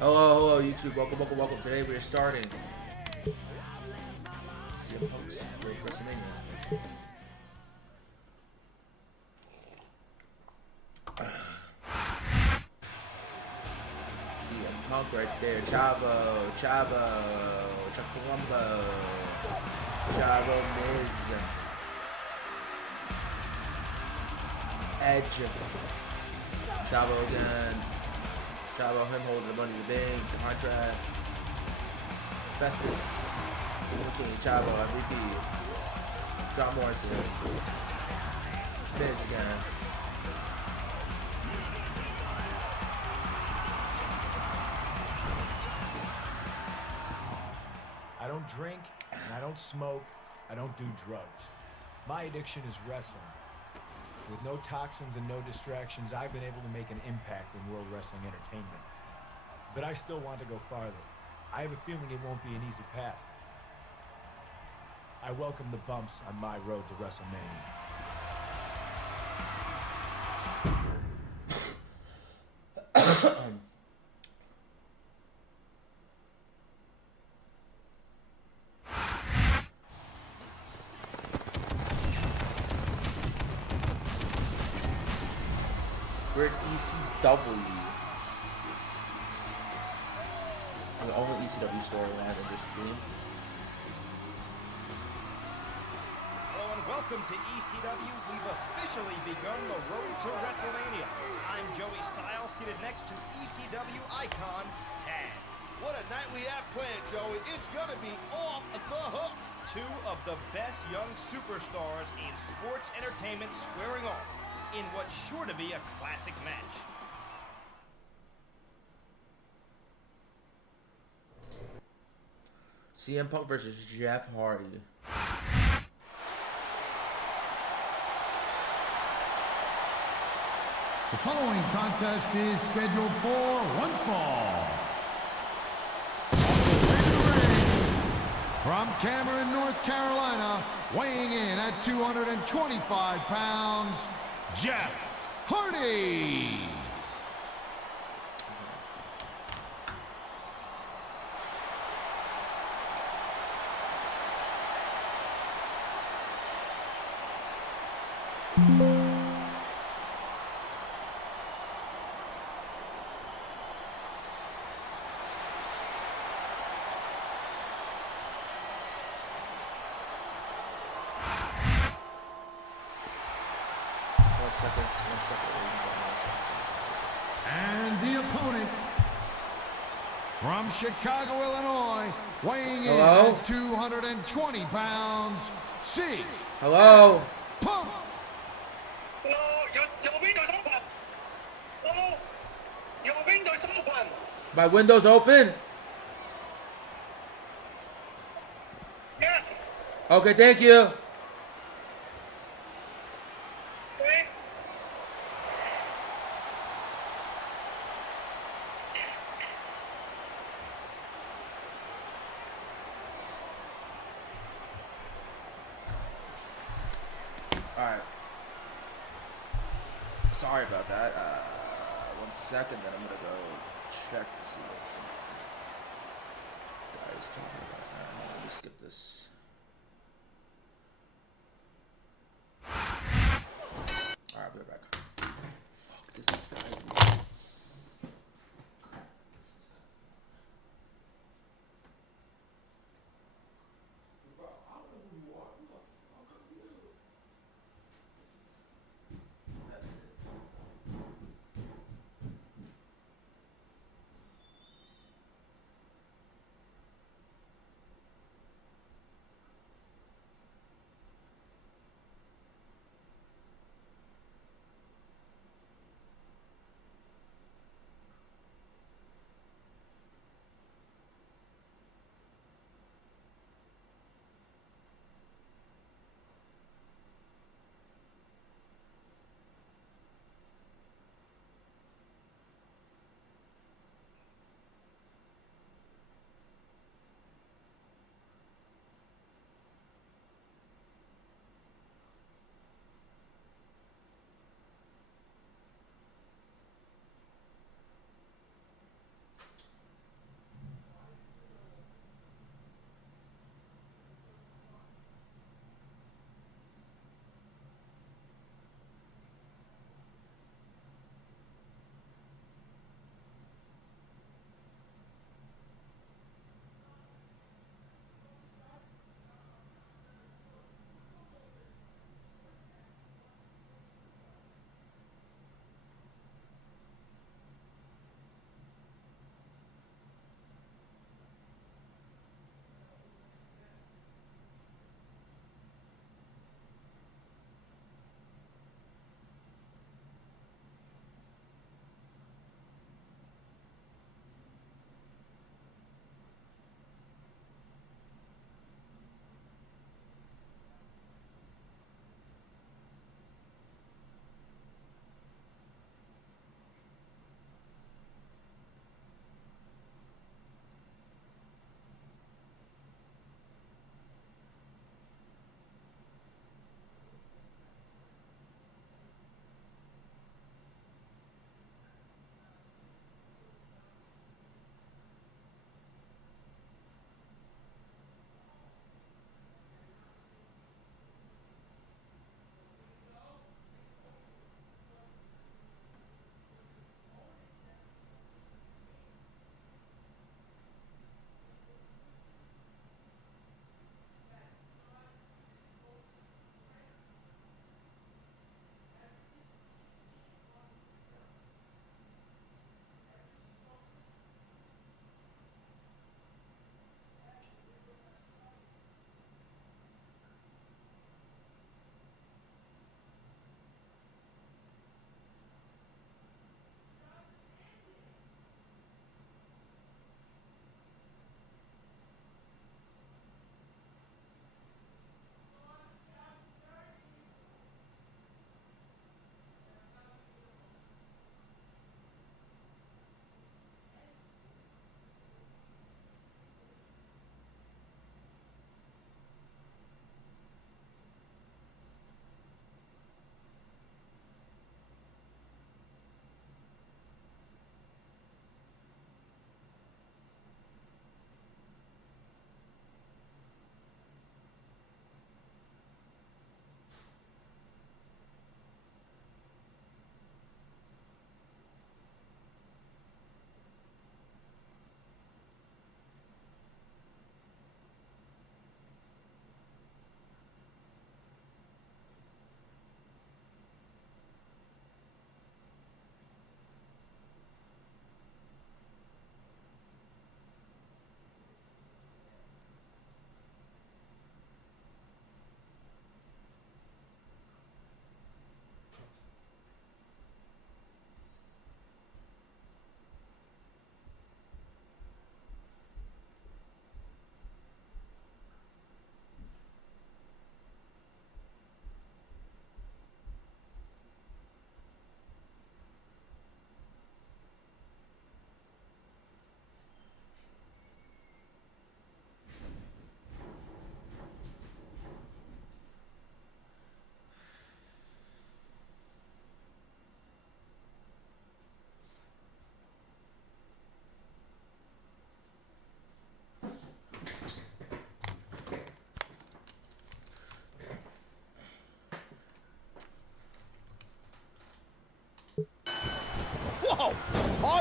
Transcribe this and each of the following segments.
Hello, YouTube. Welcome. Today we are starting CM Punk's Great Wrestlemania. CM Punk right there. Chavo, Chuckalumbo, Chavo Miz, Edge, Chavo again. Chavo, him holding the money in the bank, the contract. Festus, King, Chavo, MVP. John Morrison. Miz again. I don't drink, and I don't smoke, I don't do drugs. My addiction is wrestling. With no toxins and no distractions, I've been able to make an impact in world wrestling entertainment. But I still want to go farther. I have a feeling it won't be an easy path. I welcome the bumps on my road to WrestleMania. We're at ECW. The only ECW storyline in this theme. Hello and welcome to ECW. We've officially begun the road to WrestleMania. I'm Joey Styles, seated next to ECW icon Taz. What a night we have planned, Joey. It's gonna be off the hook. Two of the best young superstars in sports entertainment squaring off in what's sure to be a classic match. CM Punk versus Jeff Hardy. The following contest is scheduled for one fall. From Cameron, North Carolina, weighing in at 225 pounds, Jeff Hardy. One second. And the opponent from Chicago, Illinois, weighing in Hello? at 220 pounds, C. Hello? Punk. My window's open? Yes. Okay, thank you. Wait. Alright. Sorry about that. 1 second, then I'm gonna go check to see what this guy is talking about. Alright, let me skip this. Alright, I'll be right back. Fuck, this is guy.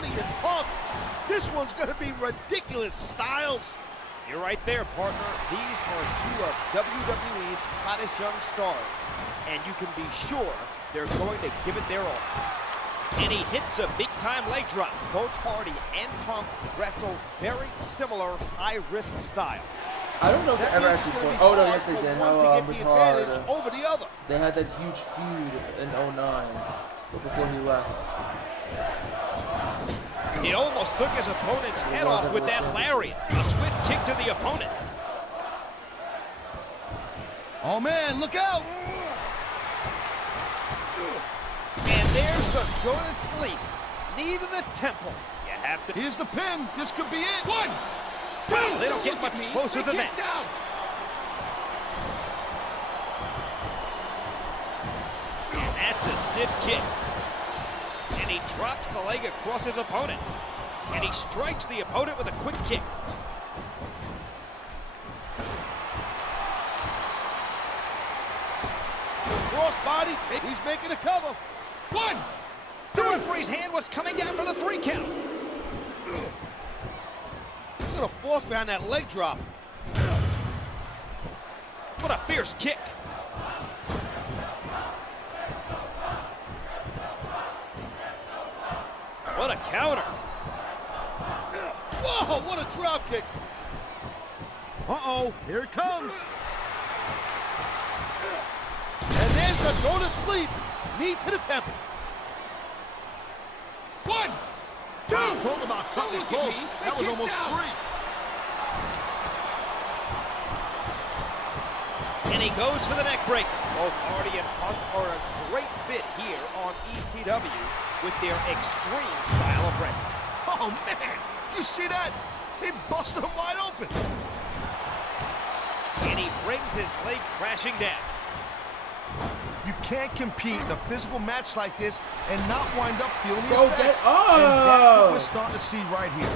Hardy and Punk. This one's gonna be ridiculous, Styles. You're right there, partner. These are two of WWE's hottest young stars, and you can be sure they're going to give it their all. And he hits a big-time leg drop. Both Hardy and Punk wrestle very similar high-risk styles. I don't know if they ever actually fought. Oh no, yes they did. How to get the advantage over the other. They had that huge feud in '09 before he left. He almost took his opponent's head off with that lariat. A swift kick to the opponent. Oh man, look out! And there's the go to sleep. Knee to the temple. You have to. Here's the pin. This could be it. 1, 2. They don't get much closer than that. And that's a stiff kick. And he drops the leg across his opponent. And he strikes the opponent with a quick kick. Crossbody. He's making a cover. 1. The referee's hand was coming down for the 3 count. He's gonna force behind that leg drop. What a fierce kick. What a counter. Whoa, what a drop kick. Uh-oh, here it comes. And there's the go to sleep. Knee to the temple. 1, 2. Talk about cutting it close. That was almost 3. And he goes for the neck breaker. Both Hardy and Punk are a great fit here on ECW with their extreme style of wrestling. Oh man, did you see that? He busted him wide open. And he brings his leg crashing down. You can't compete in a physical match like this and not wind up feeling the Bro, effects. get up! And that's what we're starting to see right here.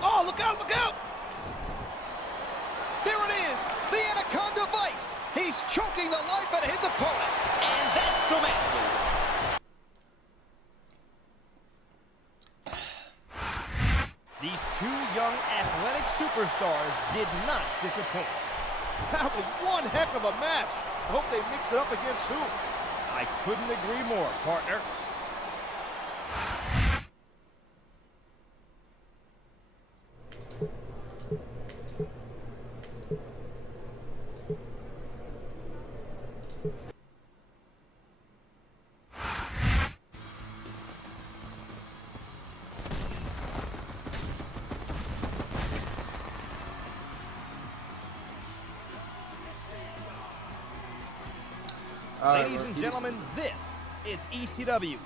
Oh, look out, look out! There it is, the Anaconda Vice. He's choking the life out of his opponent. And that's the match. These two young athletic superstars did not disappoint. That was one heck of a match. I hope they mix it up again soon. I couldn't agree more, partner. Ladies and gentlemen, this is ECW.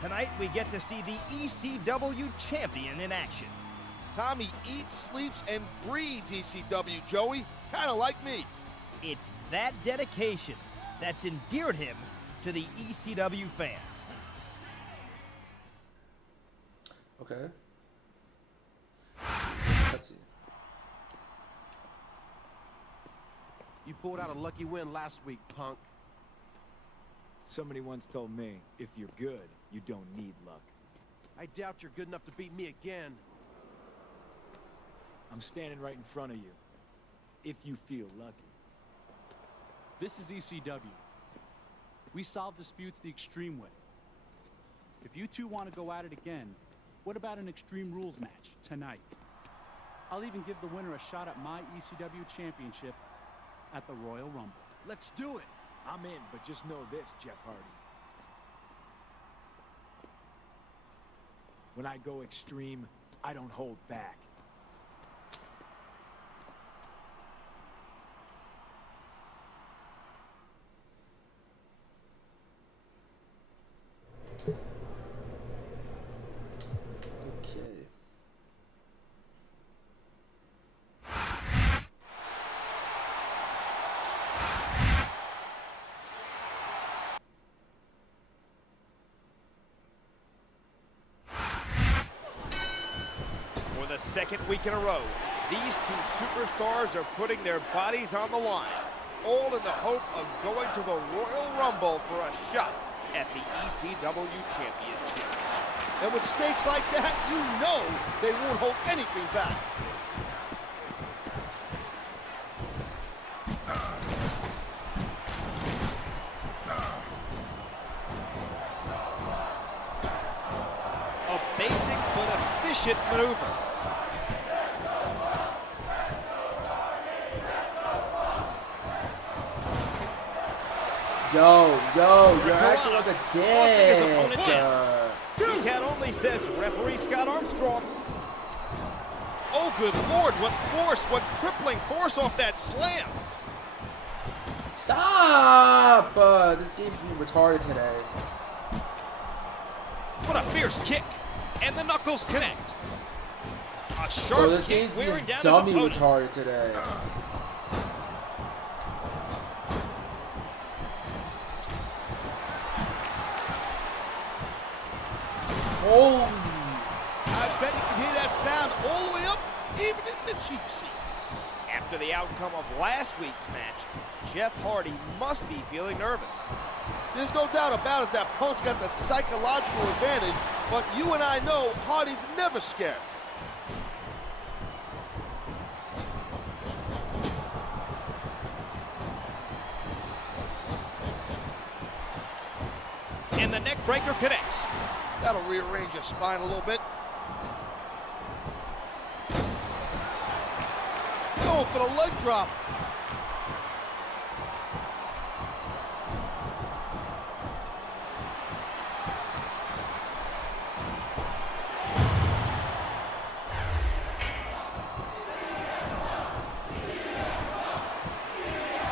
Tonight we get to see the ECW champion in action. Tommy eats, sleeps, and breathes ECW, Joey. Kind of like me. It's that dedication that's endeared him to the ECW fans. Okay. Let's see. You pulled out a lucky win last week, Punk. Somebody once told me, if you're good, you don't need luck. I doubt you're good enough to beat me again. I'm standing right in front of you, if you feel lucky. This is ECW. We solve disputes the extreme way. If you two want to go at it again, what about an Extreme Rules match tonight? I'll even give the winner a shot at my ECW championship at the Royal Rumble. Let's do it. I'm in, but just know this, Jeff Hardy. When I go extreme, I don't hold back. Okay. For the second week in a row, these two superstars are putting their bodies on the line, all in the hope of going to the Royal Rumble for a shot at the ECW Championship. And with stakes like that, you know they won't hold anything back. A basic but efficient maneuver. Yo, you're acting like a Tossing his opponent dick. down. He can only, says referee Scott Armstrong. Oh, good Lord, what force, what crippling force off that slam. Stop! This game's being retarded today. What a fierce kick. And the knuckles connect. A Bro, sharp this kick game's being wearing down his dummy opponent. retarded today. Holy. I bet you can hear that sound all the way up, even in the cheap seats. After the outcome of last week's match, Jeff Hardy must be feeling nervous. There's no doubt about it that Punk's got the psychological advantage, but you and I know Hardy's never scared. And the neck breaker connects. That'll rearrange your spine a little bit. Going for the leg drop.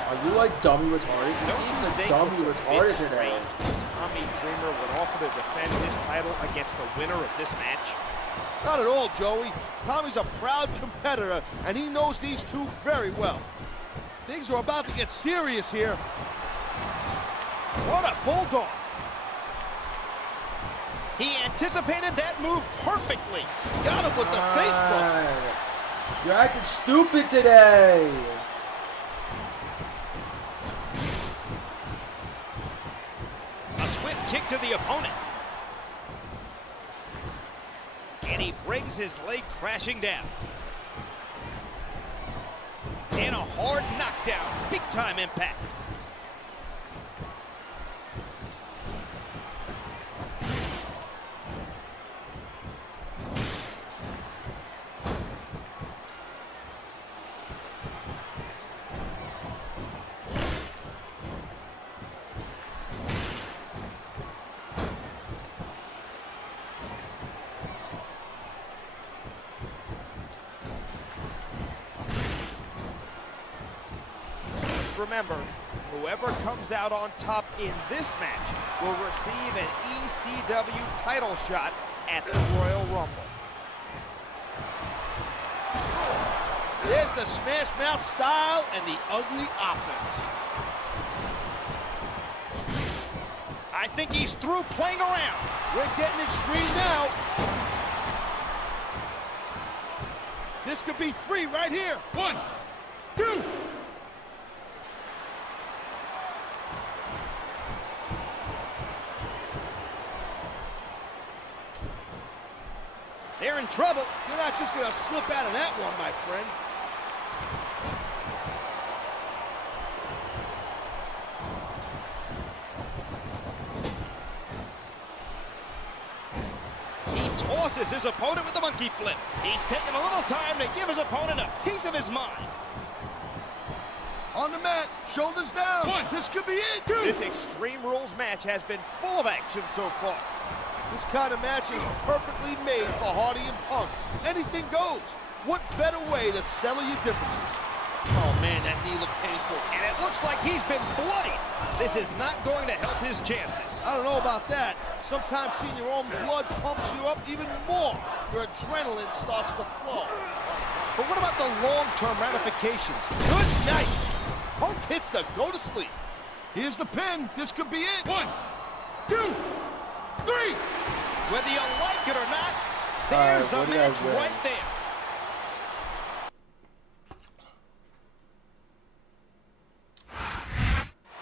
Are you like dummy retarded? This Don't game's you like think dummy it's a bit retarded today. strange that Tommy Dreamer would offer to defend his title against the winner of this match? Not at all, Joey. Tommy's a proud competitor, and he knows these two very well. Things are about to get serious here. What a bulldog! He anticipated that move perfectly. Got him with the face buster. God. You're acting stupid today. A swift kick to the opponent. And he brings his leg crashing down. And a hard knockdown, big time impact. Remember, whoever comes out on top in this match will receive an ECW title shot at the Royal Rumble. There's the smash mouth style and the ugly offense. I think he's through playing around. We're getting extreme now. This could be 3 right here. 1, 2. They're in trouble. You're not just going to slip out of that one, my friend. He tosses his opponent with the monkey flip. He's taking a little time to give his opponent a piece of his mind. On the mat, shoulders down. 1. This could be it. 2. This Extreme Rules match has been full of action so far. This kind of match is perfectly made for Hardy and Punk. Anything goes. What better way to settle your differences? Oh, man, that knee looked painful. And it looks like he's been bloodied. This is not going to help his chances. I don't know about that. Sometimes seeing your own blood pumps you up even more. Your adrenaline starts to flow. But what about the long-term ramifications? Good night. Punk hits the go to sleep. Here's the pin. This could be it. 1, 2, 3. Whether you like it or not, there's the match right there.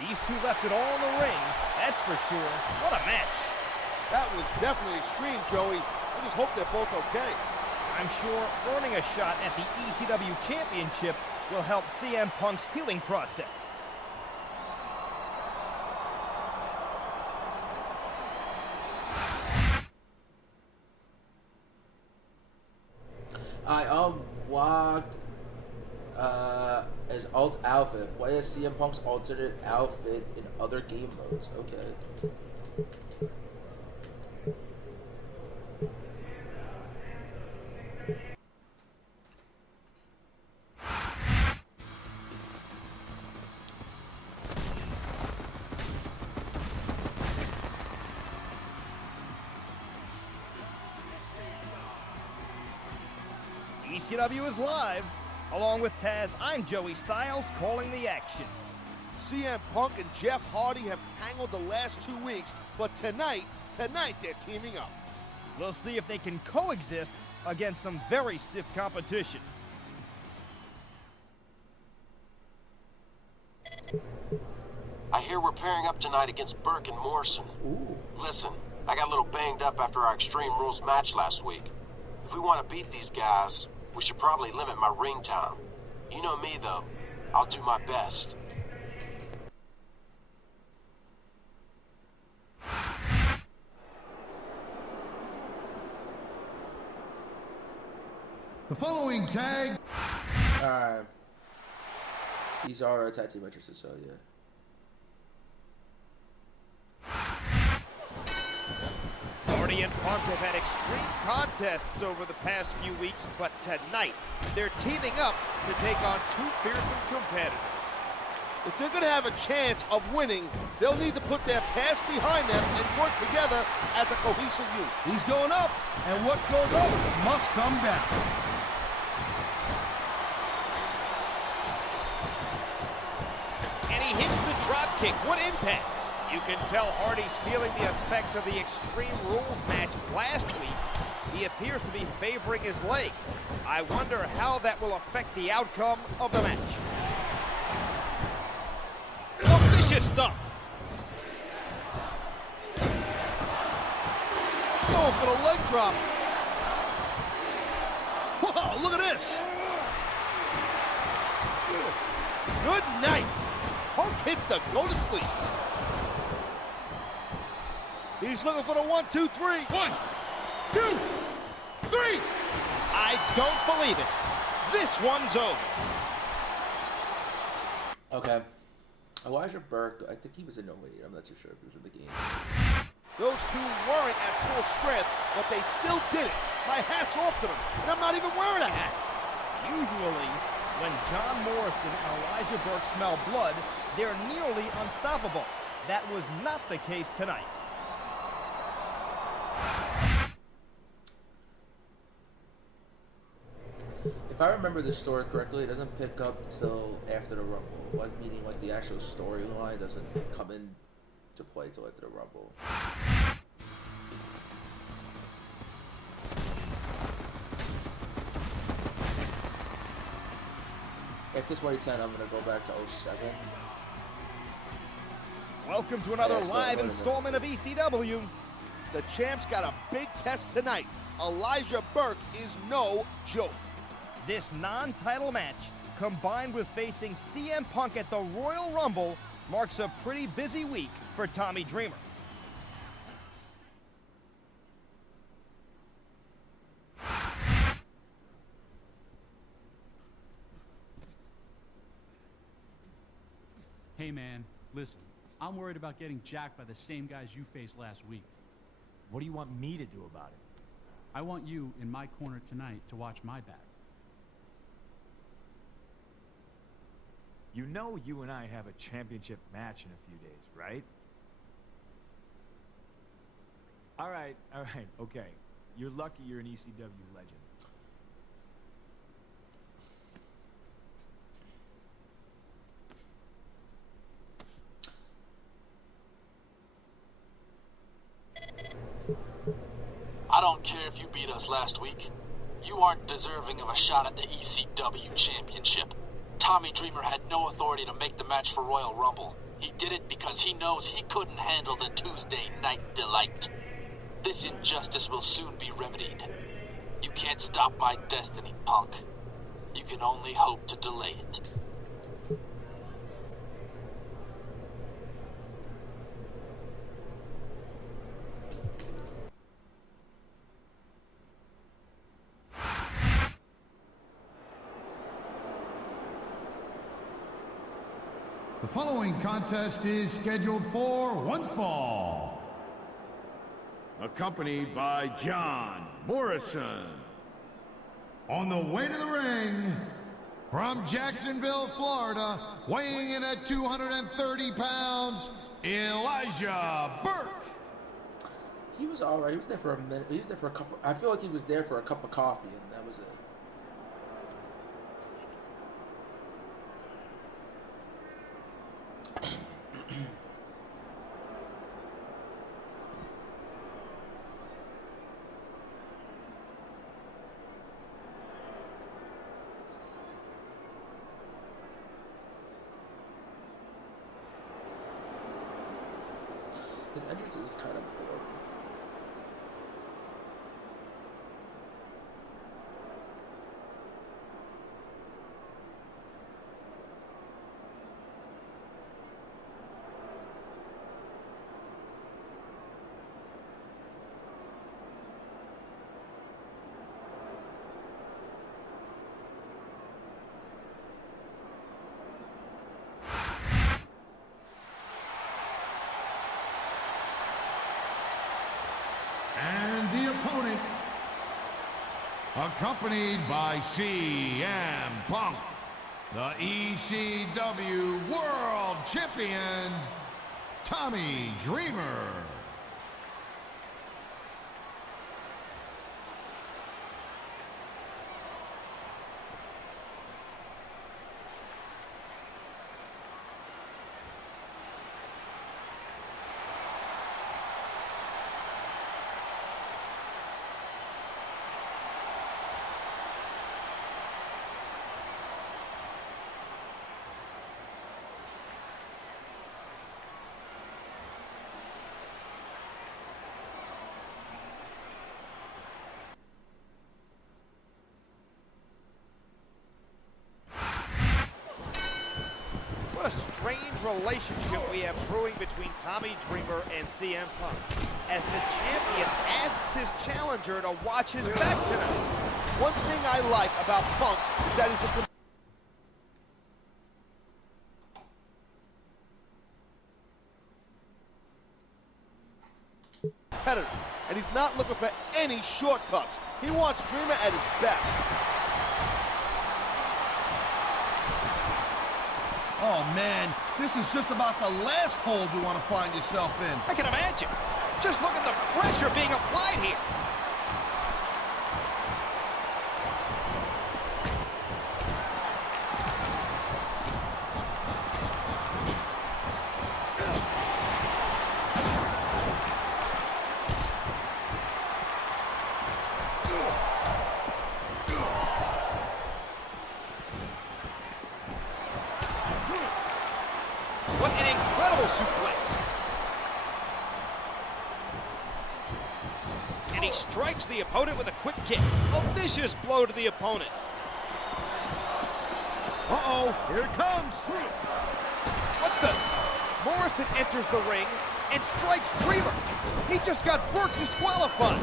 These two left it all in the ring. that's for sure. What a match. That was definitely extreme, Joey. I just hope they're both okay. I'm sure earning a shot at the ECW Championship will help CM Punk's healing process. I unlocked his alt outfit. Play as CM Punk's alternate outfit in other game modes. Okay. ECW is live. Along with Taz, I'm Joey Styles calling the action. CM Punk and Jeff Hardy have tangled the last 2 weeks, but tonight they're teaming up. We'll see if they can coexist against some very stiff competition. I hear we're pairing up tonight against Burke and Morrison. Ooh. Listen, I got a little banged up after our Extreme Rules match last week. If we want to beat these guys, we should probably limit my ring time. You know me, though. I'll do my best. The following tag. Alright. These are tag team matrices, so yeah. Hardy and Punk have had extreme contests over the past few weeks, but tonight they're teaming up to take on two fearsome competitors. If they're going to have a chance of winning, they'll need to put their past behind them and work together as a cohesive unit. He's going up, and what goes up must come down. And he hits the drop kick. What impact! You can tell Hardy's feeling the effects of the Extreme Rules match last week. He appears to be favoring his leg. I wonder how that will affect the outcome of the match. Oh, vicious stuff! Going for the leg drop. Whoa, look at this. Good night. Punk hits the go to sleep. He's looking for the 1, 2, 3. 1, 2, 3. I don't believe it. This one's over. Okay. Elijah Burke, I think he was in 08. I'm not too sure if he was in the game. Those two weren't at full strength, but they still did it. My hat's off to them, and I'm not even wearing a hat. Usually, when John Morrison and Elijah Burke smell blood, they're nearly unstoppable. That was not the case tonight. If I remember the story correctly, it doesn't pick up till after the Rumble. Like, meaning like the actual storyline doesn't come in to play till after the Rumble. After 2010, I'm gonna go back to 07. Welcome to another live installment of ECW. The champ's got a big test tonight. Elijah Burke is no joke. This non-title match, combined with facing CM Punk at the Royal Rumble, marks a pretty busy week for Tommy Dreamer. Hey man, listen, I'm worried about getting jacked by the same guys you faced last week. What do you want me to do about it? I want you in my corner tonight to watch my back. You know you and I have a championship match in a few days, right? All right, okay. You're lucky you're an ECW legend. I don't care if you beat us last week. You aren't deserving of a shot at the ECW Championship. Tommy Dreamer had no authority to make the match for Royal Rumble. He did it because he knows he couldn't handle the Tuesday night delight. This injustice will soon be remedied. You can't stop my destiny, Punk. You can only hope to delay it. The following contest is scheduled for one fall. Accompanied by John Morrison. On the way to the ring, from Jacksonville, Florida, weighing in at 230 pounds, Elijah Burke. He was all right. He was there for a minute. He was there for a couple. I feel like he was there for a cup of coffee, and that was it. His entrance is kind of boring. And the opponent, accompanied by CM Punk, the ECW World Champion, Tommy Dreamer. What a strange relationship we have brewing between Tommy Dreamer and CM Punk, as the champion asks his challenger to watch his back tonight. One thing I like about Punk is that he's a competitor, and he's not looking for any shortcuts. He wants Dreamer at his best. Oh man, this is just about the last hold you want to find yourself in. I can imagine. Just look at the pressure being applied here. What an incredible suplex. And he strikes the opponent with a quick kick. A vicious blow to the opponent. Uh-oh, here it comes. What the? Morrison enters the ring and strikes Dreamer. He just got Burke disqualified.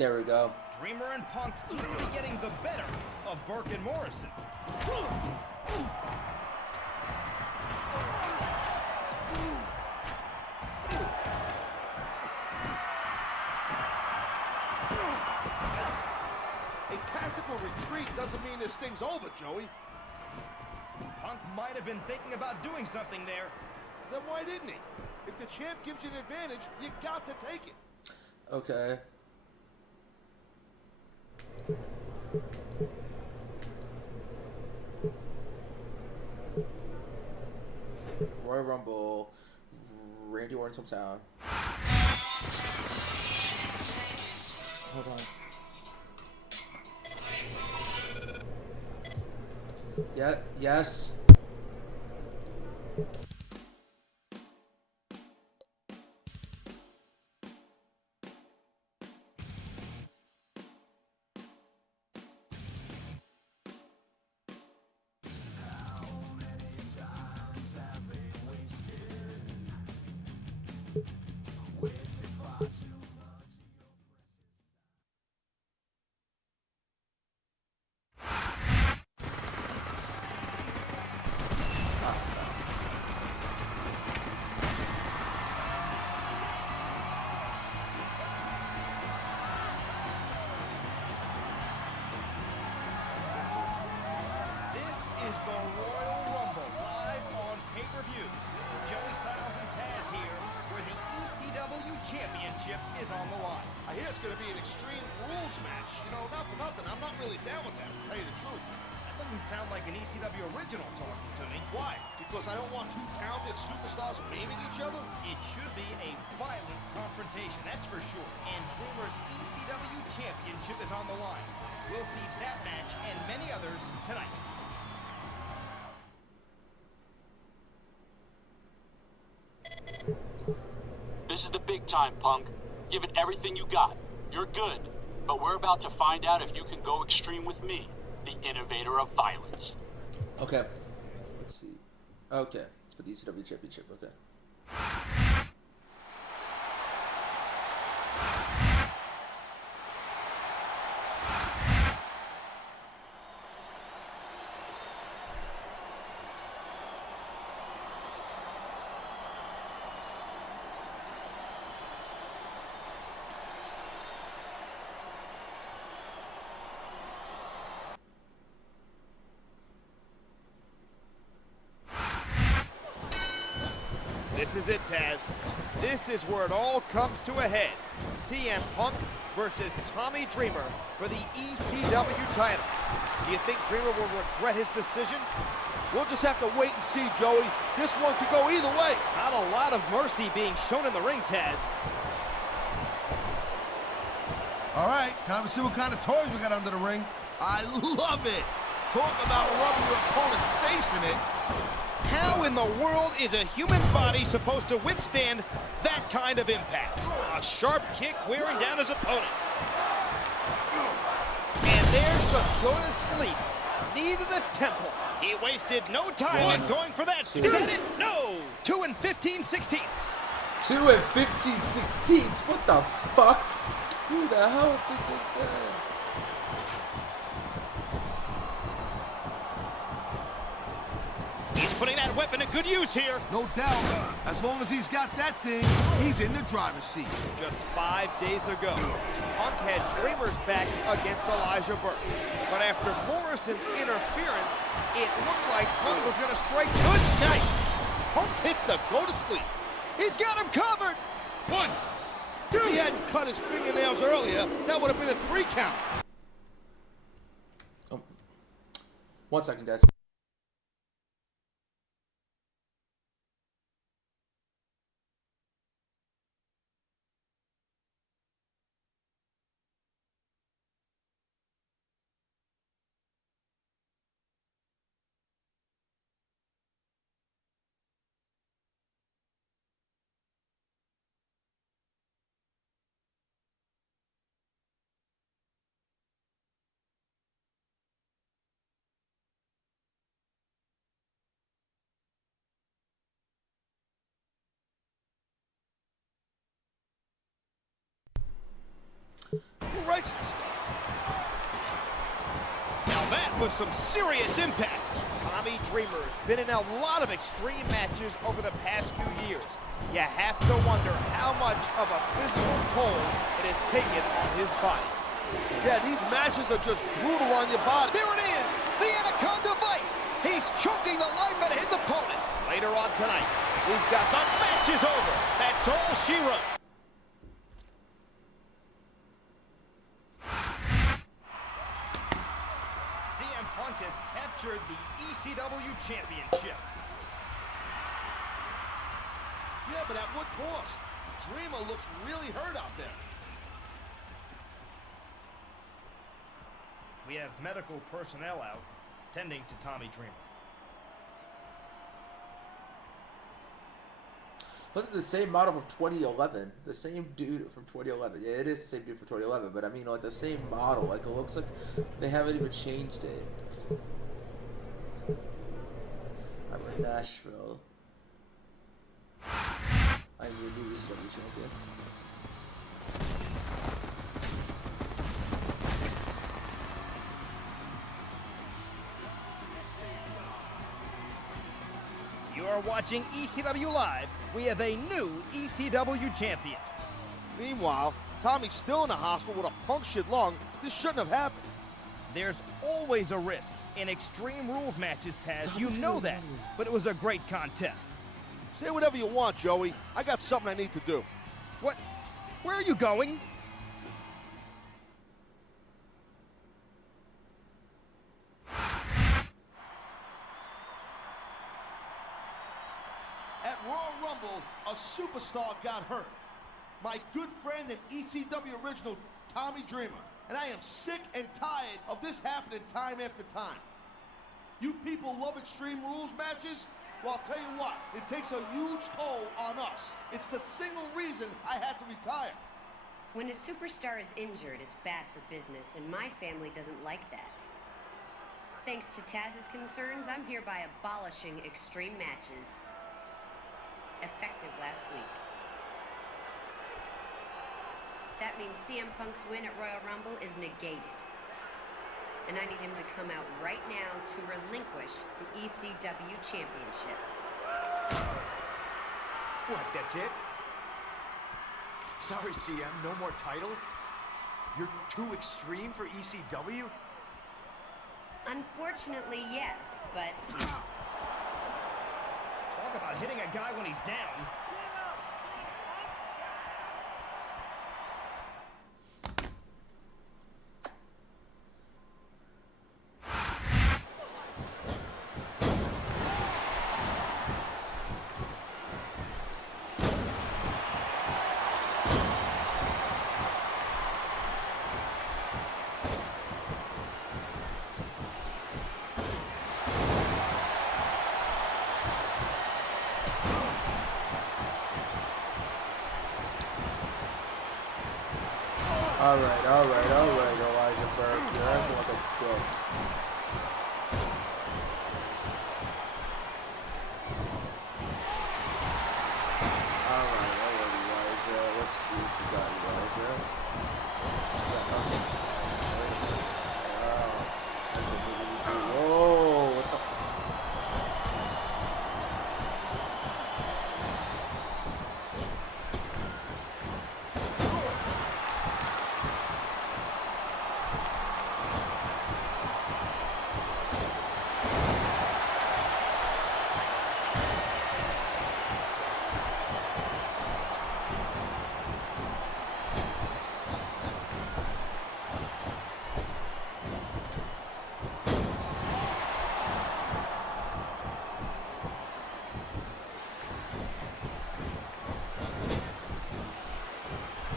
There we go. Dreamer and Punk seem to be getting the better of Burke and Morrison. A tactical retreat doesn't mean this thing's over, Joey. Punk might have been thinking about doing something there. Then why didn't he? If the champ gives you an advantage, you got to take it. Okay. Royal Rumble, Randy Orton's hometown. Hold on. Yeah, yes. This is the Royal Rumble live on pay-per-view. Joey Styles and Taz here, where the ECW Championship is on the line. I hear it's going to be an Extreme Rules match. You know, not for nothing, I'm not really down with that, to tell you the truth. That doesn't sound like an ECW original talking to me. Why? Because I don't want two talented superstars maiming each other? It should be a violent confrontation, that's for sure. And Dreamer's ECW Championship is on the line. We'll see that match and many others tonight. This is the big time, Punk. Give it everything you got. You're good. But we're about to find out if you can go extreme with me, the innovator of violence. Okay. Let's see. Okay. It's for the ECW Championship. Okay. This is it, Taz. This is where it all comes to a head. CM Punk versus Tommy Dreamer for the ECW title. Do you think Dreamer will regret his decision? We'll just have to wait and see, Joey. This one could go either way. Not a lot of mercy being shown in the ring, Taz. All right, time to see what kind of toys we got under the ring. I love it. Talk about rubbing your opponent's face in it. How in the world is a human body supposed to withstand that kind of impact? A sharp kick wearing down his opponent. And there's the go to sleep. Knee to the temple. He wasted no time in going for that. Is that it? No! 2 and 15/16. 2 and 15/16. What the fuck? Who the hell thinks like that? He's putting that weapon to good use here. No doubt. As long as he's got that thing, he's in the driver's seat. Just 5 days ago, Punk had Dreamer's back against Elijah Burke. But after Morrison's interference, it looked like Punk was going to strike good night. Punk hits the go to sleep. He's got him covered. 1, 2. If he hadn't cut his fingernails earlier, that would have been a 3 count. Oh. 1 second, guys. Now that was some serious impact. Tommy Dreamer's been in a lot of extreme matches over the past few years. You have to wonder how much of a physical toll it has taken on his body. Yeah, these matches are just brutal on your body. There it is, the Anaconda Vice. He's choking the life out of his opponent. Later on tonight, we've got the match is over. That's all she wrote. CM Punk has captured the ECW Championship. Yeah, but at what cost? Dreamer looks really hurt out there. We have medical personnel out tending to Tommy Dreamer. Wasn't the same model from 2011? The same dude from 2011. Yeah, it is the same dude from 2011, but I mean, like, the same model. Like, it looks like they haven't even changed it. I'm in Nashville. I'm your new ECW champion. You are watching ECW Live. We have a new ECW champion. Meanwhile, Tommy's still in the hospital with a punctured lung. This shouldn't have happened. There's always a risk in Extreme Rules matches, Taz. You know that. But it was a great contest. Say whatever you want, Joey. I got something I need to do. What? Where are you going? At Royal Rumble, a superstar got hurt. My good friend and ECW original, Tommy Dreamer. And I am sick and tired of this happening time after time. You people love Extreme Rules matches? Well, I'll tell you what, it takes a huge toll on us. It's the single reason I had to retire. When a superstar is injured, it's bad for business, and my family doesn't like that. Thanks to Taz's concerns, I'm hereby abolishing extreme matches. Effective last week. That means CM Punk's win at Royal Rumble is negated. And I need him to come out right now to relinquish the ECW Championship. What, that's it? Sorry, CM, no more title? You're too extreme for ECW? Unfortunately, yes, but... Talk about hitting a guy when he's down. All right, Elijah Burke. You're acting like a dick. All right, Elijah. Let's see what you got, Elijah. You got nothing. Wow. That's what we need to do. Whoa, what the...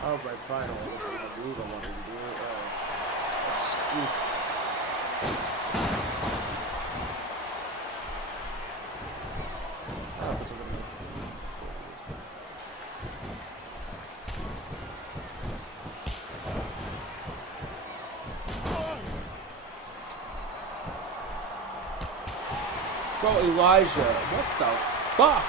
All right, fine. Let's do the move I wanted to do. Let's scoop. What's over there? Bro, Elijah, what the fuck?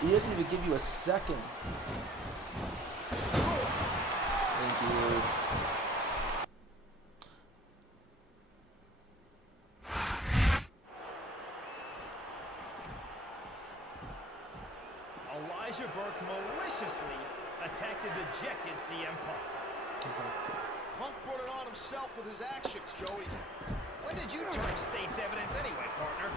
He doesn't even give you a second. Thank you. Frazier Burke maliciously attacked the dejected CM Punk. Punk brought it on himself with his actions, Joey. When did you turn state's evidence anyway, partner?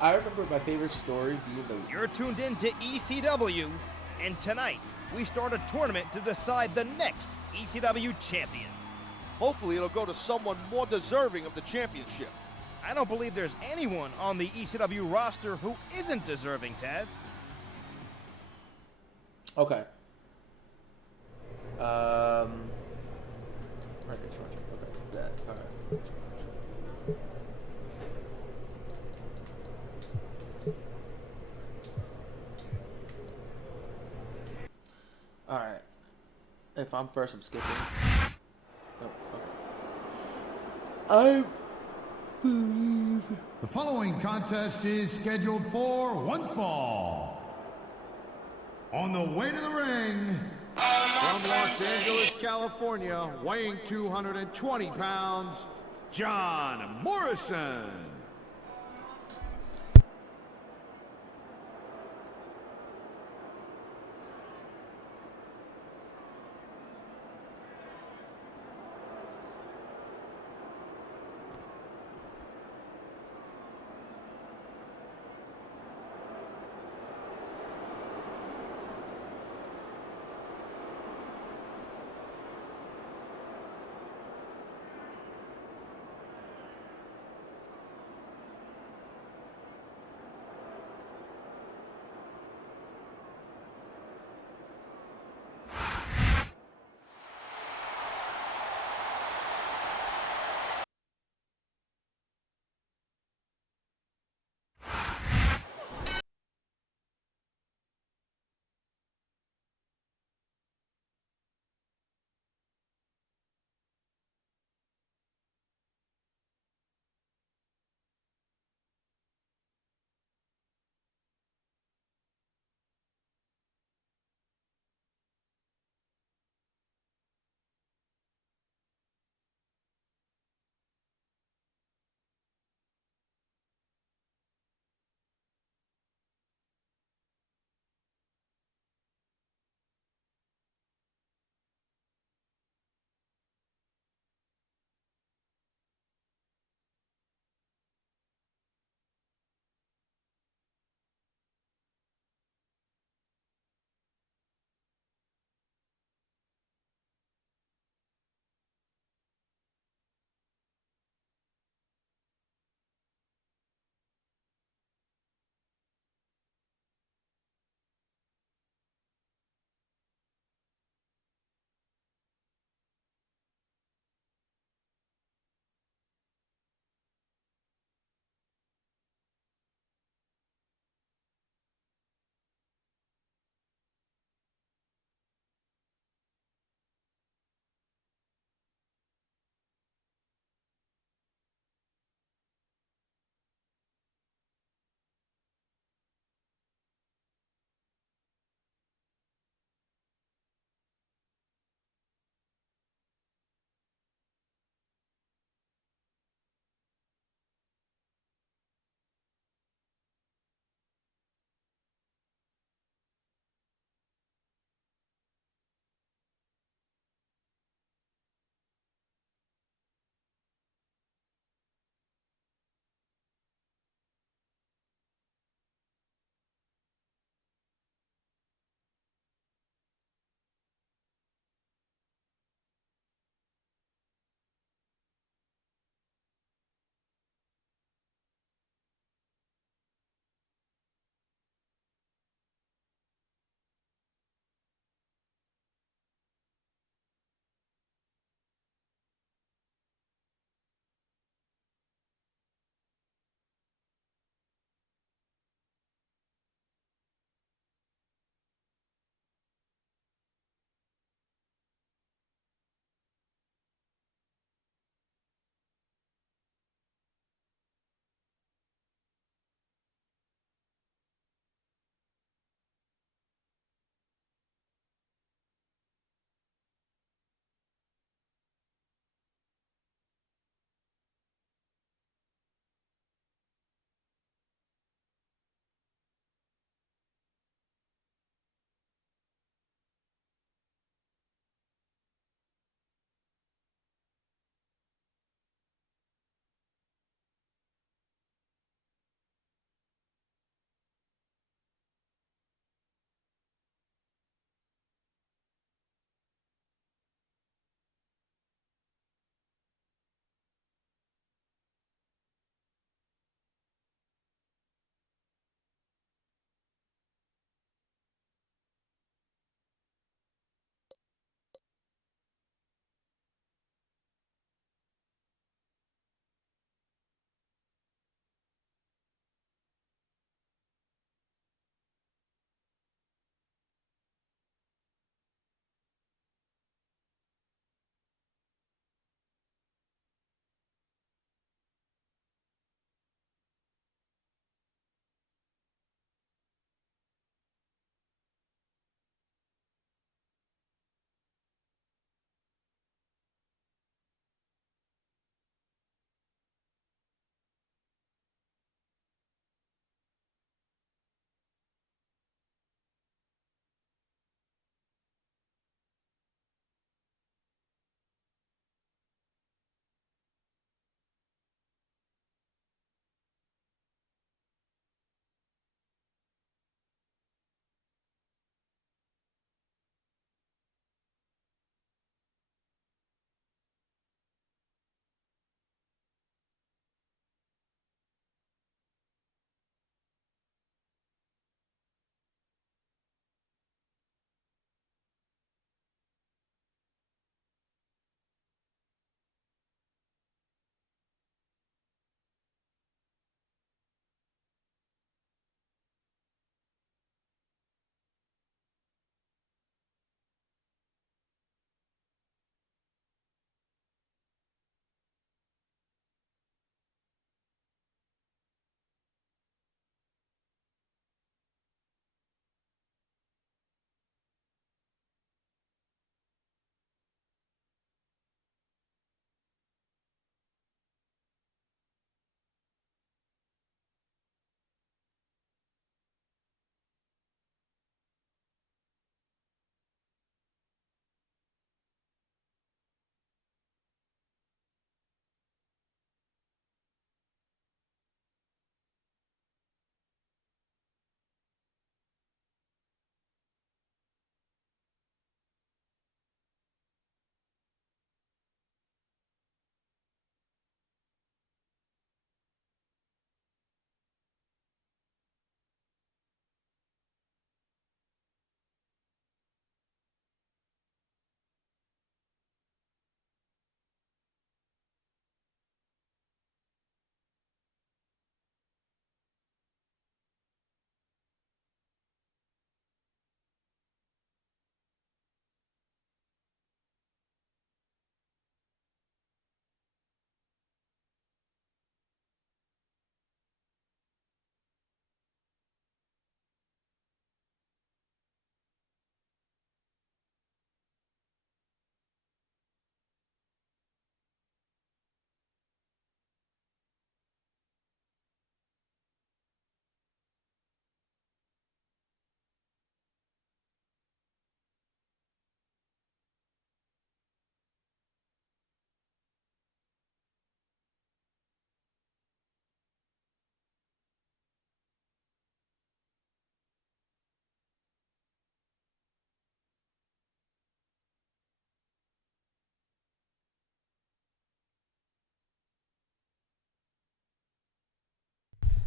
I remember my favorite story being the. You're tuned in to ECW, and tonight we start a tournament to decide the next ECW champion. Hopefully it'll go to someone more deserving of the championship. I don't believe there's anyone on the ECW roster who isn't deserving, Taz. Okay. Okay. That. All right. All right. If I'm first, I'm skipping. Oh, okay. I believe. The following contest is scheduled for one fall. On the way to the ring, from Los Angeles, California, weighing 220 pounds, John Morrison.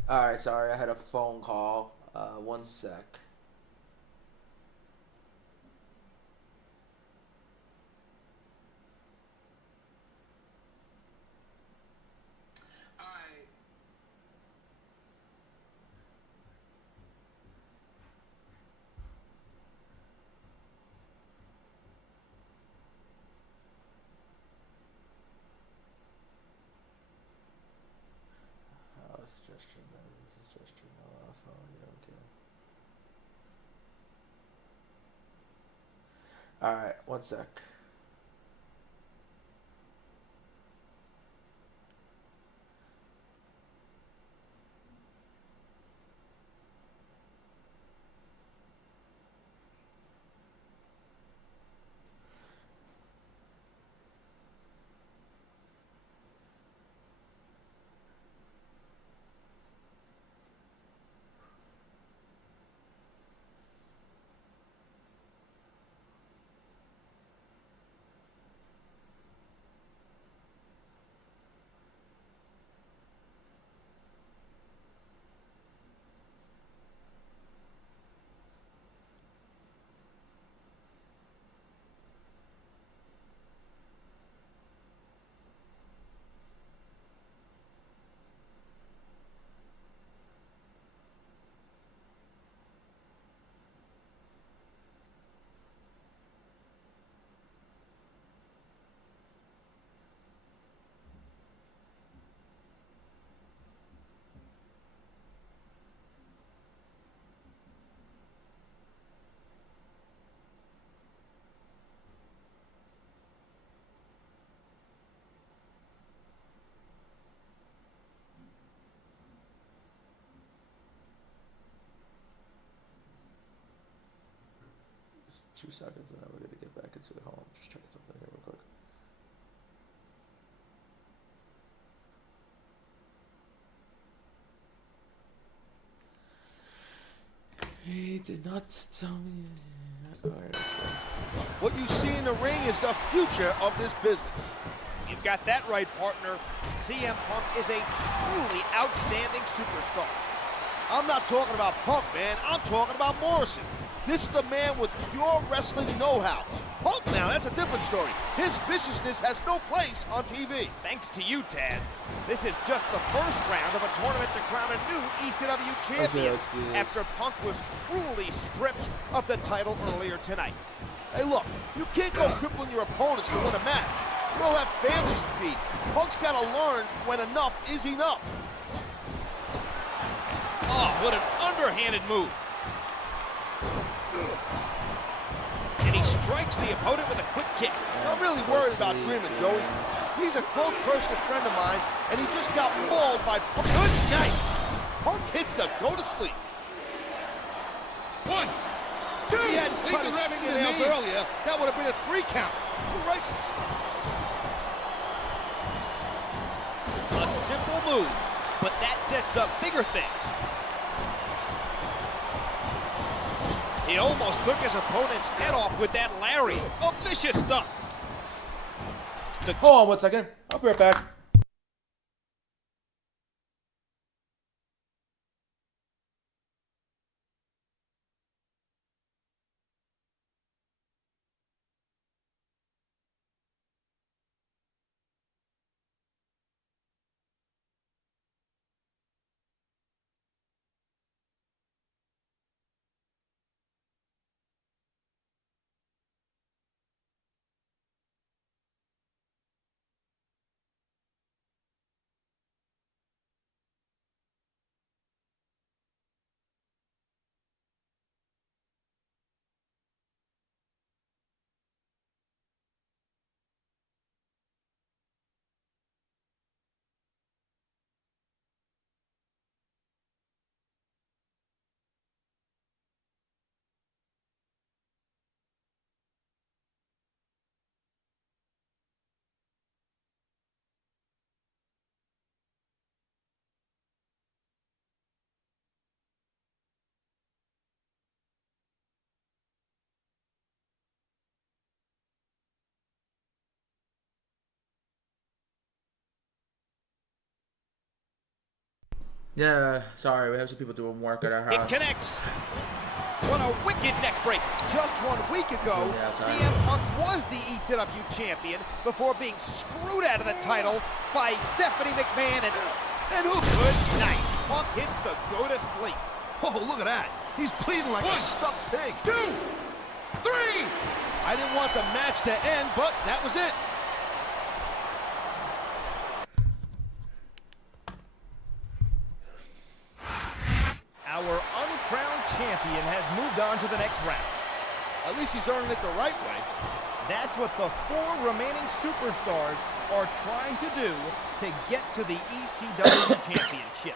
All right, sorry, I had a phone call. One sec. All right. Suggestion, suggestion, no, phone, yeah, okay. All right, one sec. Just 2 seconds, and then we're gonna get back into it. Hold on, just checking something here real quick. He did not tell me. All right, let's go. What you see in the ring is the future of this business. You've got that right, partner. CM Punk is a truly outstanding superstar. I'm not talking about Punk, man. I'm talking about Morrison. This is a man with pure wrestling know-how. Punk now, that's a different story. His viciousness has no place on TV. Thanks to you, Taz. This is just the first round of a tournament to crown a new ECW champion after Punk was cruelly stripped of the title earlier tonight. Hey, look, you can't go crippling your opponents to win a match. You all have families to feed. Punk's got to learn when enough is enough. Oh, what an underhanded move. And he strikes the opponent with a quick kick. I'm really worried about Dreamer, Joey. He's a close personal friend of mine, and he just got mauled by Punk. Good night. Punk hits the go to sleep. 1, 2. If he hadn't cut his fingernails earlier, that would have been a 3 count. Who writes this? A simple move, but that sets up bigger things. He almost took his opponent's head off with that lariat. Oh, vicious stuff. Hold on one second. I'll be right back. Yeah, sorry, we have some people doing work at our It house. connects. What a wicked neck break. Just 1 week ago, Yeah, outside. CM Punk was the ECW champion before being screwed out of the title by Stephanie McMahon and who? Good night. Punk hits the go to sleep. Oh, look at that. He's bleeding like a stuck pig. 2, 3. I didn't want the match to end, but that was it. Our uncrowned champion has moved on to the next round. At least he's earning it the right way. That's what the 4 remaining superstars are trying to do to get to the ECW championship.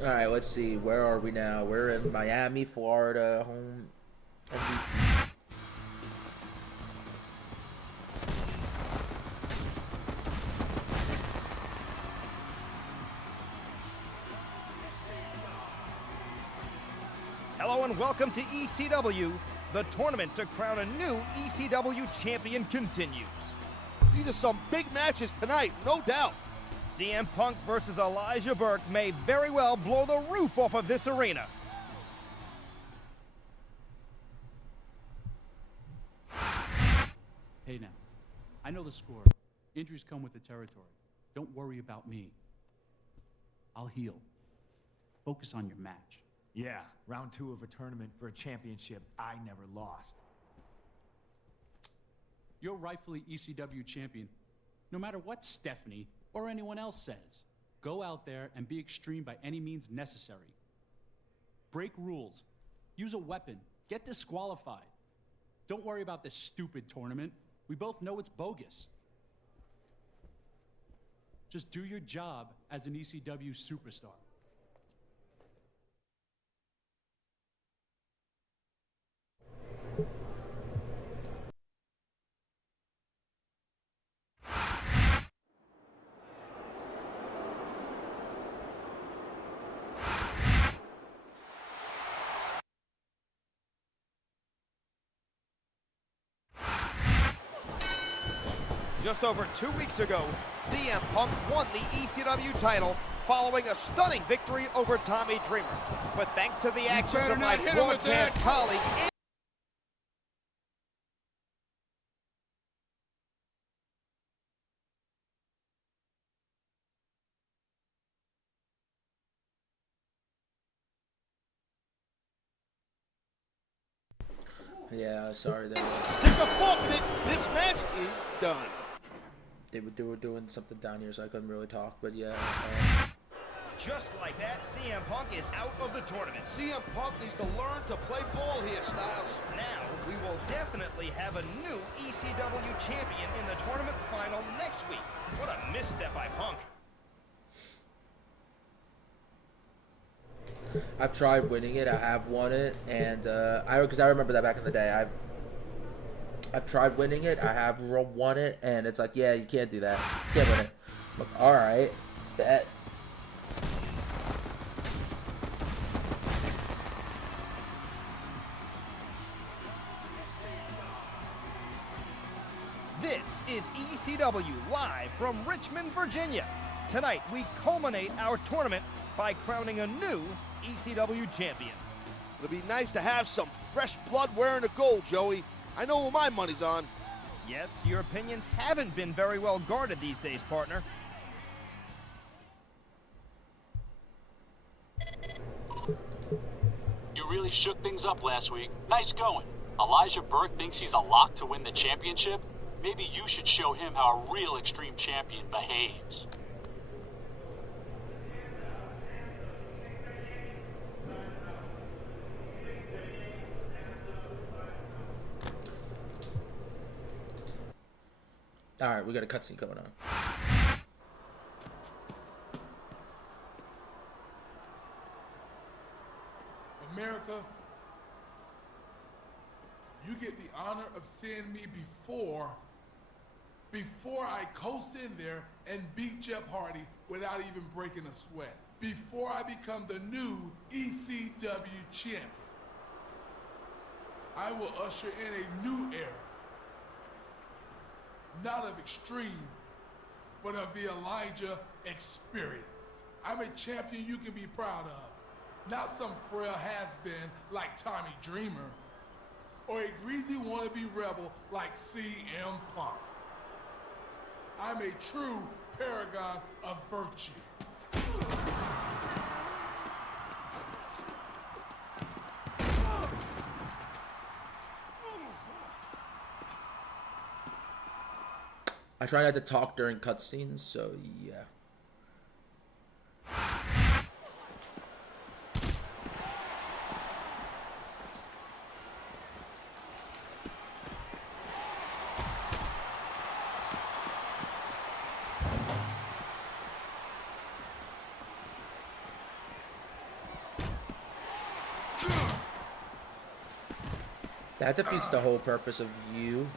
All right, let's see. Where are we now? We're in Miami, Florida, home MVP. Hello and welcome to ECW. The tournament to crown a new ECW champion continues. These are some big matches tonight, no doubt. CM Punk versus Elijah Burke may very well blow the roof off of this arena. Hey now, I know the score. Injuries come with the territory. Don't worry about me. I'll heal. Focus on your match. Yeah, round 2 of a tournament for a championship I never lost. You're rightfully ECW champion. No matter what Stephanie or anyone else says, go out there and be extreme by any means necessary. Break rules. Use a weapon. Get disqualified. Don't worry about this stupid tournament. We both know it's bogus. Just do your job as an ECW superstar. Just over 2 weeks ago, CM Punk won the ECW title following a stunning victory over Tommy Dreamer. But thanks to the actions of my broadcast colleague, Yeah, sorry. Stick a fork in it. This match is done. They were doing something down here, so I couldn't really talk. But yeah. just like that, CM Punk is out of the tournament. CM Punk needs to learn to play ball here, Styles. Now, we will definitely have a new ECW champion in the tournament final next week. What a misstep by Punk. I've tried winning it. I have won it, and because I remember that back in the day. I've tried winning it. I have won it, and it's like, yeah, you can't do that. You can't win it. I'm like, all right, bet. This is ECW live from Richmond, Virginia. Tonight, we culminate our tournament by crowning a new ECW champion. It'll be nice to have some fresh blood wearing the gold, Joey. I know where my money's on. Yes, your opinions haven't been very well guarded these days, partner. You really shook things up last week. Nice going. Elijah Burke thinks he's a lock to win the championship. Maybe you should show him how a real Extreme Champion behaves. All right, we got a cutscene going on. America, you get the honor of seeing me before I coast in there and beat Jeff Hardy without even breaking a sweat. Before I become the new ECW champion. I will usher in a new era. Not of extreme, but of the Elijah experience. I'm a champion you can be proud of. Not some frail has-been like Tommy Dreamer, or a greasy wannabe rebel like CM Punk. I'm a true paragon of virtue. I try not to talk during cutscenes, so yeah. That defeats the whole purpose of you.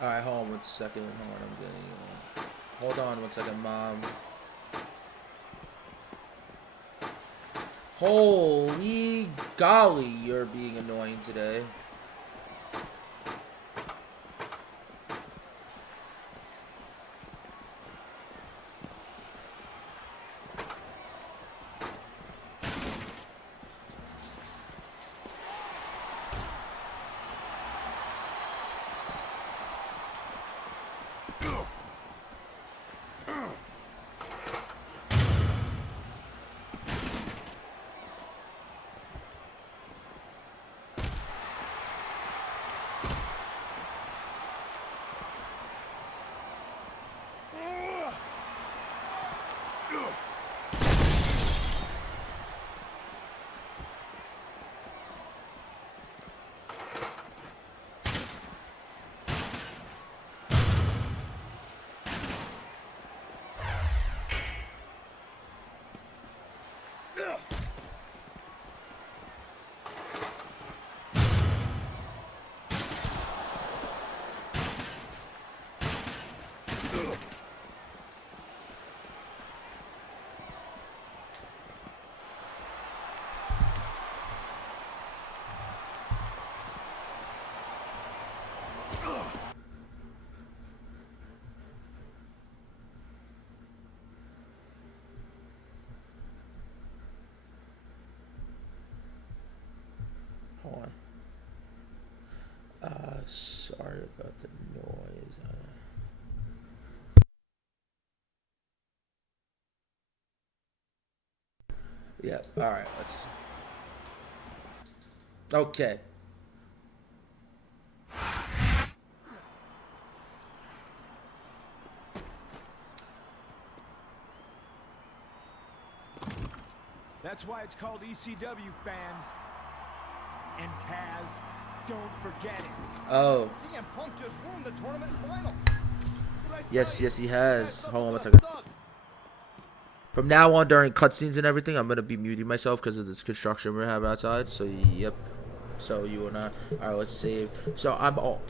Alright, hold on 1 second. Hold on, I'm getting. Hold on 1 second, Mom. Holy golly, you're being annoying today. Hold on. Sorry about the noise. Yeah, alright, let's. Okay. That's why it's called ECW, fans. And Taz, don't forget it. Oh. CM Punk just won the tournament final. Yes, yes, he has. Hold on 1 second. From now on, during cutscenes and everything, I'm gonna be muting myself because of this construction we have outside. So, yep. So you will not. All right, let's save. So I'm all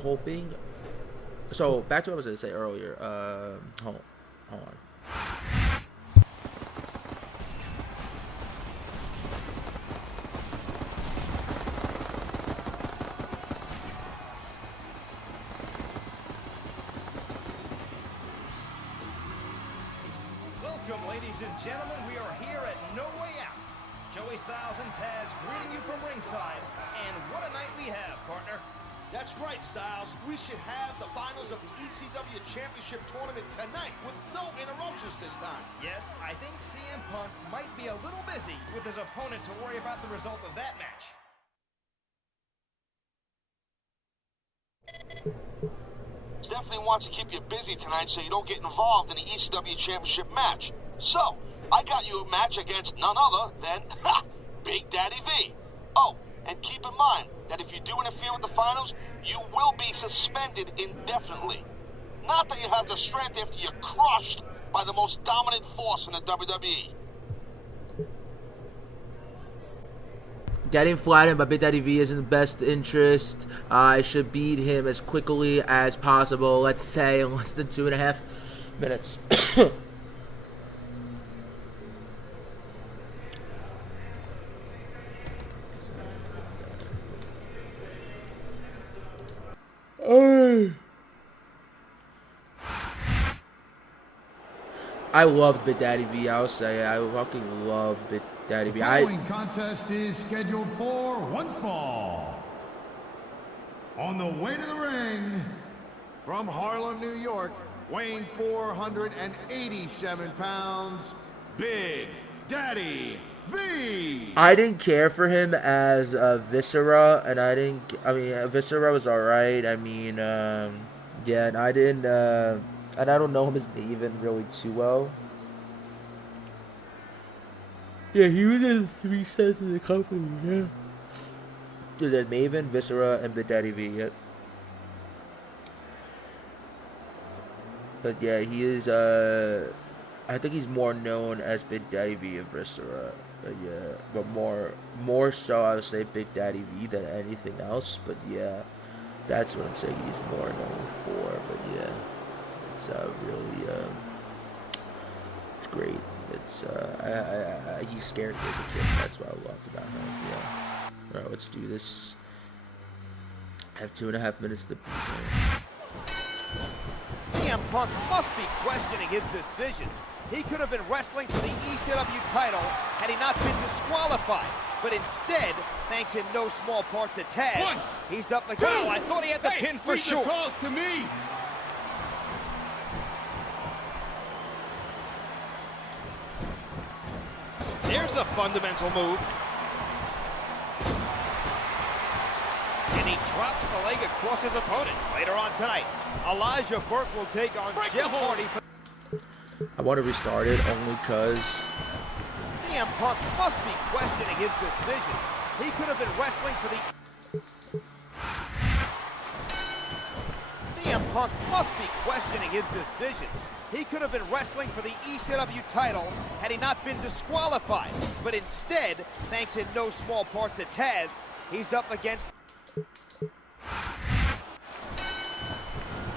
hoping. So back to what I was gonna say earlier. Hold on. Welcome, Ladies and gentlemen, we are here at No Way Out. Joey Styles and Taz greeting you from ringside. And what a night we have, partner. That's right, Styles. We should have the finals of the ECW Championship Tournament tonight with no interruptions this time. Yes, I think CM Punk might be a little busy with his opponent to worry about the result of that match. Definitely wants to keep you busy tonight so you don't get involved in the ECW Championship match. So, I got you a match against none other than Big Daddy V. Oh, and keep in mind that if you do interfere with the finals, you will be suspended indefinitely. Not that you have the strength after you're crushed by the most dominant force in the WWE. Getting flattened by Big Daddy V is in the best interest. I should beat him as quickly as possible. Let's say in less than 2.5 minutes. I love Big Daddy V. I'll say it. I fucking love Big Daddy V. The following contest is scheduled for one fall. On the way to the ring, from Harlem, New York, weighing 487 pounds, Big Daddy V. I didn't care for him as Viscera, and Viscera was alright. I mean, yeah, and I didn't, and I don't know him as Maven really too well. Yeah, he was in 3 sets of the company, yeah. There's Maven, Viscera, and Big Daddy V, yep. But yeah, he is, I think he's more known as Big Daddy V and Viscera. But yeah, but more so I would say Big Daddy V than anything else. But yeah, that's what I'm saying he's more known for. But yeah, it's really, it's great. It's he scared me as a kid. That's what I loved about him. Yeah. All right, let's do this. I have 2.5 minutes to beat him. CM Punk must be questioning his decisions. He could have been wrestling for the ECW title had he not been disqualified. But instead, thanks in no small part to Taz, he's up against... Oh, I thought he had the pin for sure. Calls to me. There's a fundamental move. And he drops the leg across his opponent. Later on tonight, Elijah Burke will take on Jeff Hardy for... I want to restart it only because CM Punk must be questioning his decisions. He could have been wrestling for the... CM Punk must be questioning his decisions. He could have been wrestling for the ECW title had he not been disqualified. But instead, thanks in no small part to Taz, he's up against...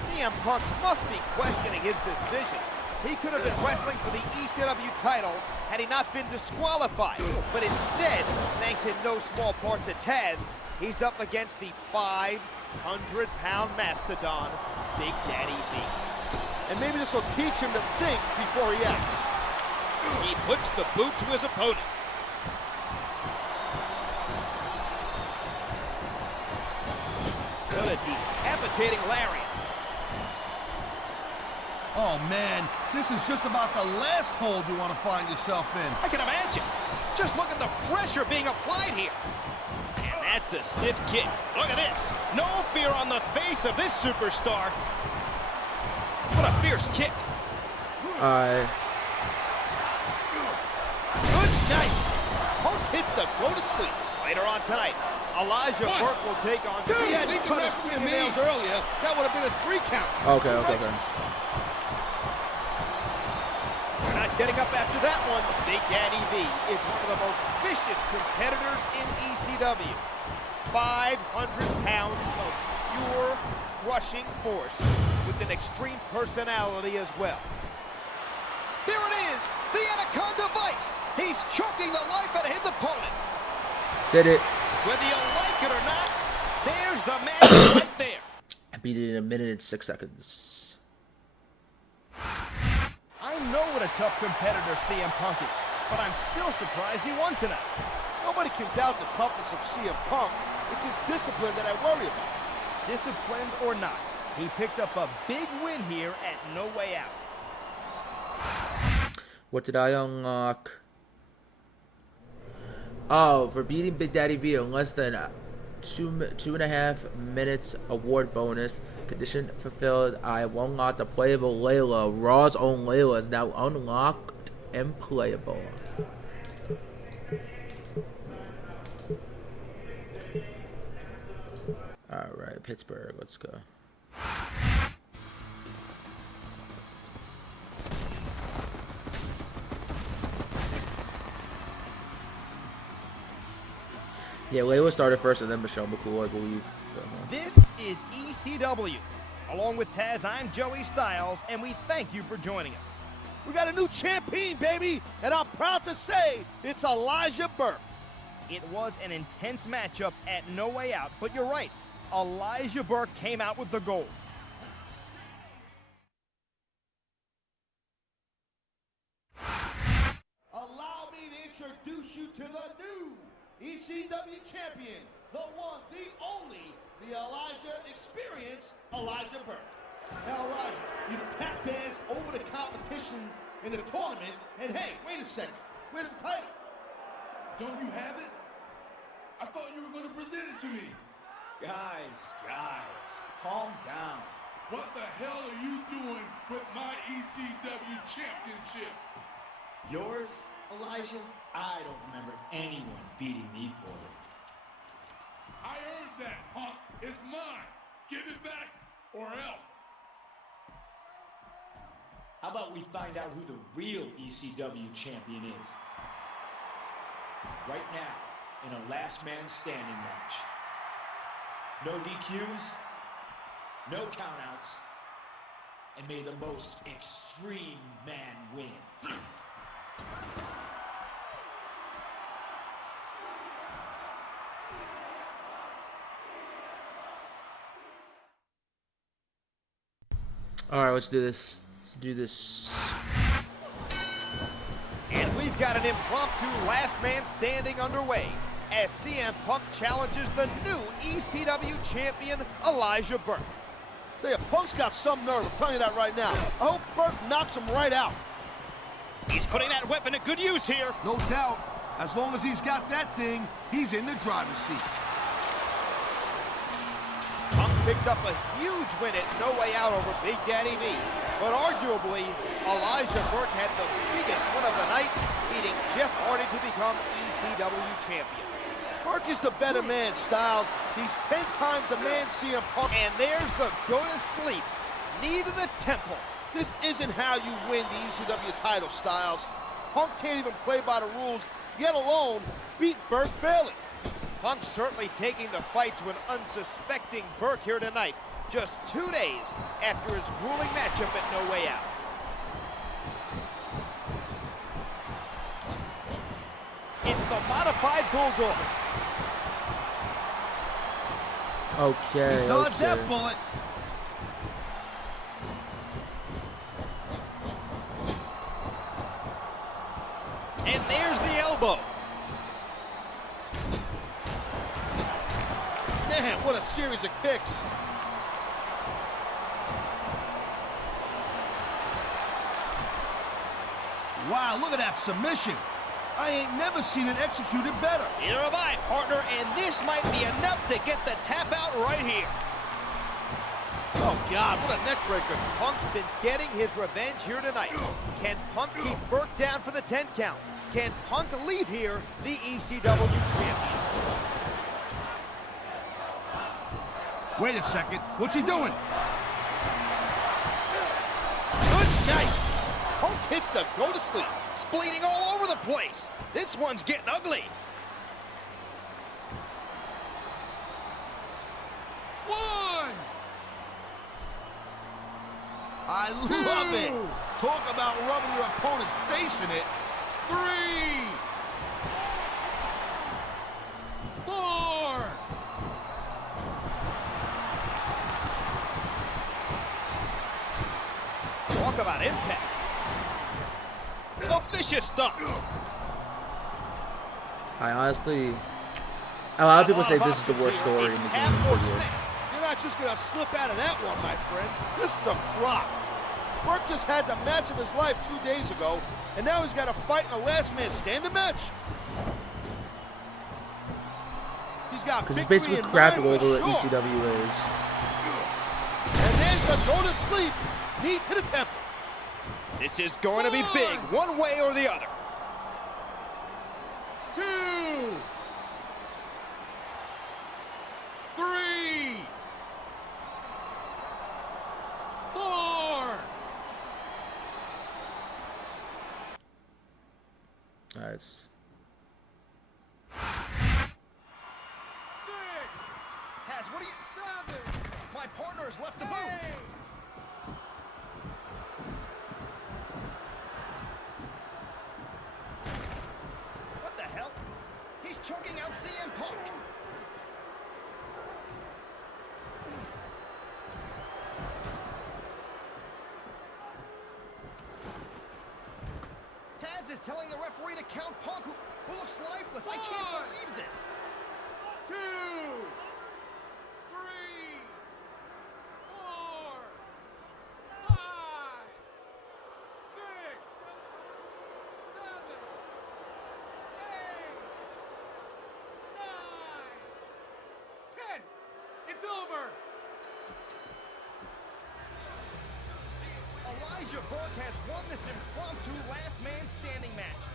CM Punk must be questioning his decisions. He could have been wrestling for the ECW title had he not been disqualified. But instead, thanks in no small part to Taz, he's up against the 500-pound mastodon, Big Daddy V. And maybe this will teach him to think before he acts. He puts the boot to his opponent. What a decapitating lariat. Oh man, this is just about the last hold you want to find yourself in. I can imagine. Just look at the pressure being applied here. And that's a stiff kick. Look at this. No fear on the face of this superstar. What a fierce kick. Good night. Punk hits the go to sleep. Later on tonight, Elijah Burke will take on... If he hadn't cut his fingernails earlier, that would have been a 3 count. Okay. We're not getting up after that one. Big Daddy V is one of the most vicious competitors in ECW. 500 pounds of pure crushing force with an extreme personality as well. There it is, the Anaconda Vice. He's choking the life out of his opponent. Did it. Whether you like it or not, there's the magic right there. I beat it in 1 minute and 6 seconds. I I know what a tough competitor CM Punk is, but I'm still surprised he won tonight. Nobody can doubt the toughness of CM Punk. It's his discipline that I worry about. Disciplined or not, he picked up a big win here at No Way Out. What did I unlock? Oh, for beating Big Daddy V in less than 2.5 minutes award bonus. Condition fulfilled. I have unlocked the playable Layla. Raw's own Layla is now unlocked and playable. Alright, Pittsburgh, let's go. Yeah, Layla started first and then Michelle McCool, I believe. This is ECW. Along with Taz, I'm Joey Styles, and we thank you for joining us. We got a new champion, baby, and I'm proud to say it's Elijah Burke. It was an intense matchup at No Way Out, but you're right. Elijah Burke came out with the gold. Allow me to introduce you to the new ECW champion, the one, the only, the Elijah Experience, Elijah Burke. Now, Elijah, you've tap danced over the competition in the tournament, and hey, wait a second, where's the title? Don't you have it? I thought you were going to present it to me. Guys, calm down. What the hell are you doing with my ECW championship? Yours, Elijah? I don't remember anyone beating me for it. I earned that, Punk. It's mine. Give it back or else. How about we find out who the real ECW champion is? Right now, in a last man standing match. No DQs, no countouts, and may the most extreme man win. Alright, let's do this. Let's do this. And we've got an impromptu last man standing underway as CM Punk challenges the new ECW champion, Elijah Burke. Yeah, Punk's got some nerve, I'm telling you that right now. I hope Burke knocks him right out. He's putting that weapon to good use here. No doubt. As long as he's got that thing, he's in the driver's seat. Punk picked up a huge win at No Way Out over Big Daddy V. But arguably, Elijah Burke had the biggest win of the night, beating Jeff Hardy to become ECW champion. Burke is the better man, Styles. He's 10 times the man CM Punk. And there's the go-to-sleep, knee to the temple. This isn't how you win the ECW title, Styles. Punk can't even play by the rules, yet alone beat Burke fairly. Punk certainly taking the fight to an unsuspecting Burke here tonight, just 2 days after his grueling matchup at No Way Out. It's the modified Bulldog. Okay, Dodge okay. that bullet. And there's the elbow. Man, what a series of kicks. Wow, look at that submission. I ain't never seen it executed better. Neither have I, partner, and this might be enough to get the tap out right here. Oh, God, what a neck breaker. Punk's been getting his revenge here tonight. Can Punk keep Burke down for the 10 count? Can Punk leave here the ECW champion? Wait a second. What's he doing? Good night. Punk hits the go-to-sleep. It's bleeding all over the place. This one's getting ugly. One. I love it. Talk about rubbing your opponent's face in it. 3. 4. Talk about impact. Vicious stuff. I honestly, a lot of people say this is the worst story in the Tap game. or Period. snap. You're not just gonna slip out of that one, my friend. This is a crock. Burke just had the match of his life 2 days ago, and now he's got to fight in a last man standing match. He's got Because it's victory basically in crap mind the way for the sure. ECW is. And there's the go to sleep, knee to the temple. This is going to be big, one way or the other. 2, 3, 4. Nice. 6, Taz, what are you... 7, My partner has left the booth. 8. What the hell? He's choking out CM Punk. Taz is telling the referee to count Punk, who looks lifeless. I can't believe this. 2, 3, 4, 5, 6, 7, 8, 9, 10. It's over. Elijah Burke has won this impromptu last man standing match.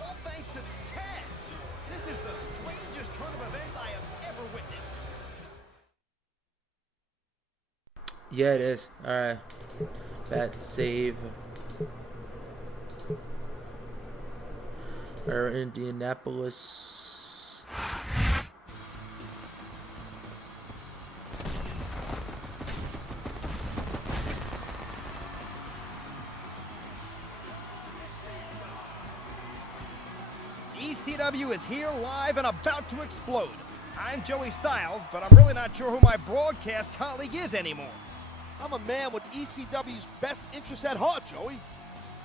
All thanks to Taz. This is the strangest turn of events I have ever witnessed. Yeah, it is. Alright. Bad save. Or Indianapolis. ECW is here live and about to explode. I'm Joey Styles, but I'm really not sure who my broadcast colleague is anymore. I'm a man with ECW's best interests at heart, Joey.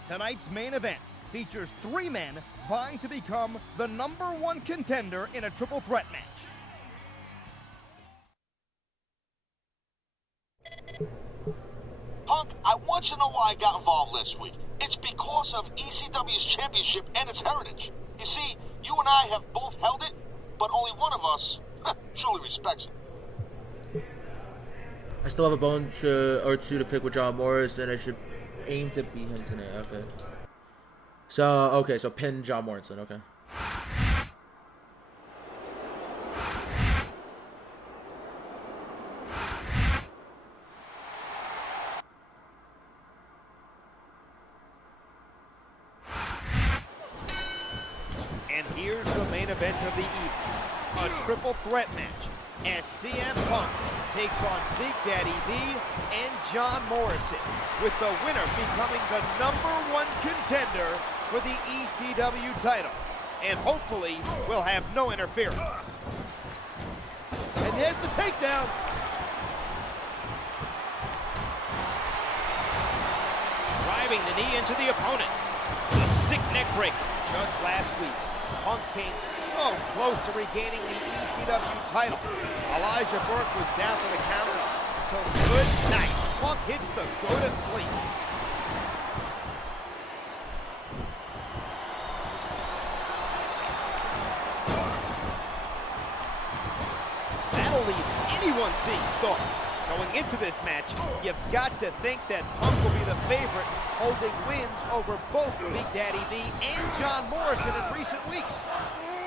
Tonight's main event features 3 men vying to become the #1 contender in a triple threat match. Punk, I want you to know why I got involved last week. It's because of ECW's championship and its heritage. You see, you and I have both held it, but only one of us truly respects it. I still have a bone or two to pick with John Morris, and I should aim to beat him tonight. Okay. So pin John Morrison. Okay. And here's the main event of the evening, a triple threat match as CM Punk takes on Big Daddy V and John Morrison, with the winner becoming the #1 contender for the ECW title. And hopefully we'll have no interference. And there's the takedown. Driving the knee into the opponent. A sick neck breaker. Just last week, Punk came so close to regaining the ECW title. Elijah Burke was down for the count until good night. Punk hits the go to sleep. That'll leave anyone seeing stars. Going into this match, you've got to think that Punk will be the favorite, holding wins over both Big Daddy V and John Morrison in recent weeks.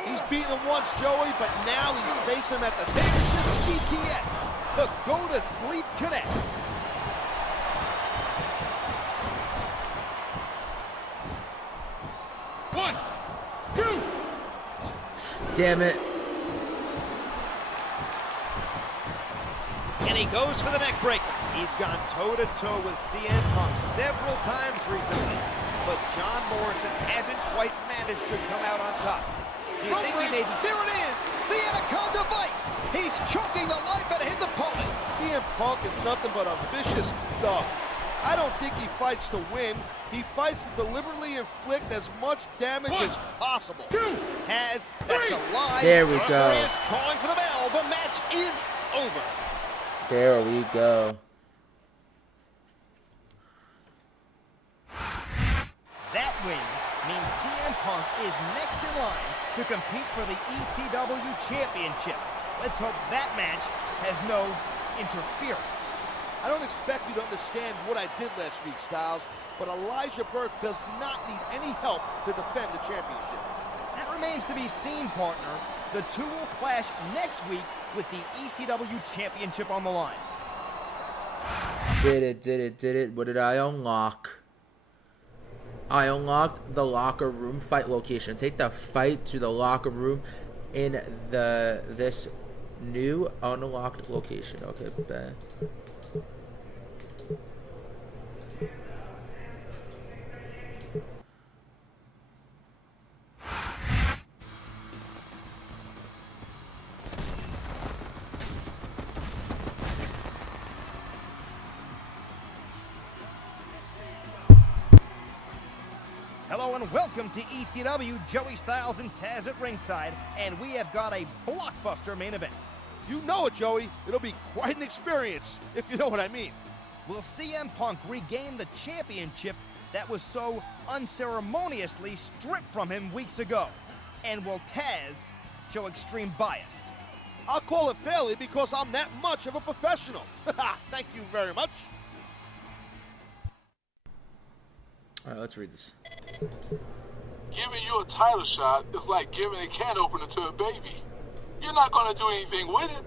He's beaten him once, Joey, but now he's facing him at the table. GTS, the go-to-sleep connects. One, two. Damn it. And he goes for the neck breaker. He's gone toe-to-toe with CM Punk several times recently, but John Morrison hasn't quite managed to come out on top. Do you think he may be? There it is! The Anaconda Vice! He's choking the life out of his opponent. CM Punk is nothing but a vicious dog. I don't think he fights to win. He fights to deliberately inflict as much damage as possible. Taz, that's a lie. There we The go. referee is calling for the bell. The match is over. There we go. That win means CM Punk is next in line to compete for the ECW Championship. Let's hope that match has no interference. I don't expect you to understand what I did last week, Styles, but Elijah Burke does not need any help to defend the championship. That remains to be seen, partner. The two will clash next week with the ECW Championship on the line. Did it. What did I unlock? I unlocked the locker room fight location. Take the fight to the locker room in this new unlocked location. Okay, bet. Hello and welcome to ECW. Joey Styles and Taz at ringside, and we have got a blockbuster main event. You know it, Joey. It'll be quite an experience, if you know what I mean. Will CM Punk regain the championship that was so unceremoniously stripped from him weeks ago? And will Taz show extreme bias? I'll call it fairly because I'm that much of a professional. Thank you very much. All right, let's read this. Giving you a title shot is like giving a can opener to a baby. You're not going to do anything with it.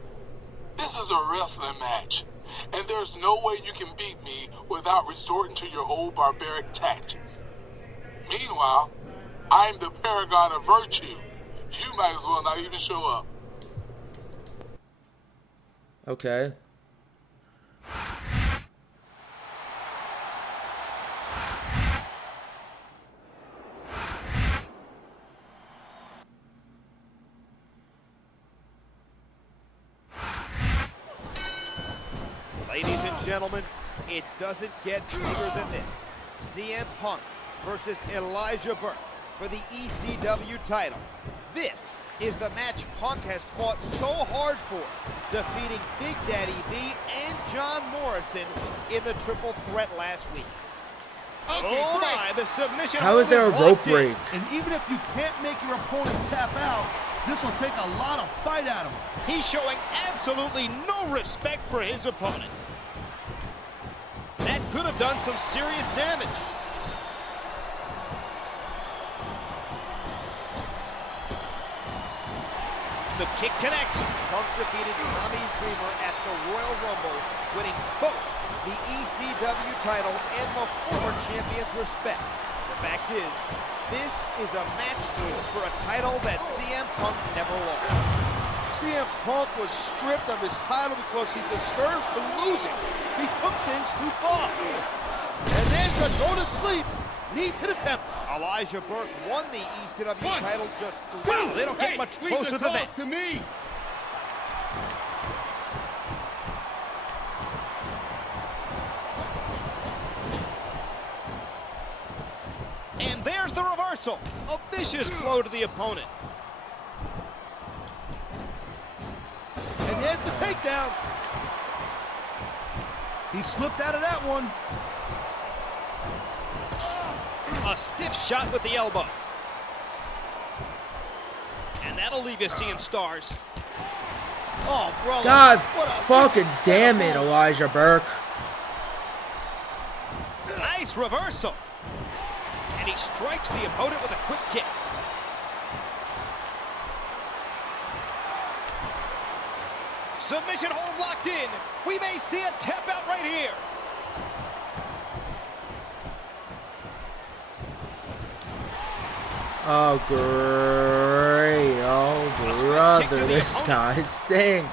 This is a wrestling match, and there's no way you can beat me without resorting to your old barbaric tactics. Meanwhile, I'm the paragon of virtue. You might as well not even show up. Okay. Ladies and gentlemen, it doesn't get bigger than this. CM Punk versus Elijah Burke for the ECW title. This is the match Punk has fought so hard for, defeating Big Daddy V and John Morrison in the triple threat last week. Oh my, the submission. How is there a rope break? And even if you can't make your opponent tap out, this will take a lot of fight out of him. He's showing absolutely no respect for his opponent. That could have done some serious damage. The kick connects. Punk defeated Tommy Dreamer at the Royal Rumble, winning both the ECW title and the former champion's respect. The fact is, this is a match for a title that CM Punk never lost. CM Punk was stripped of his title because he deserved to lose it. He took things too far. And there's the go to sleep, knee to the temple. Elijah Burke won the ECW title just wow, they don't get much closer than that. To me. And there's the reversal. A vicious blow to the opponent. And there's the takedown. He slipped out of that one. A stiff shot with the elbow. And that'll leave you seeing stars. Oh, brother. God fucking damn it, Elijah Burke. Nice reversal. And he strikes the opponent with a quick kick. Submission hold locked in. We may see a tap out right here. Oh, great. Oh, brother, this guy stinks.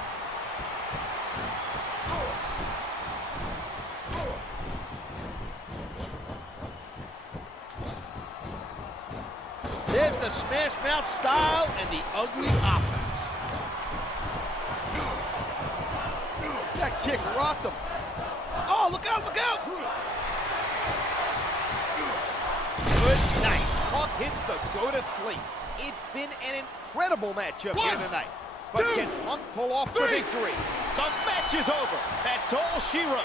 There's the smash mouth style and the ugly offense. That kick rocked him. Oh, look out, look out! Punk hits the go to sleep. It's been an incredible matchup here tonight. But can Punk pull off the victory? The match is over. That's all she wrote.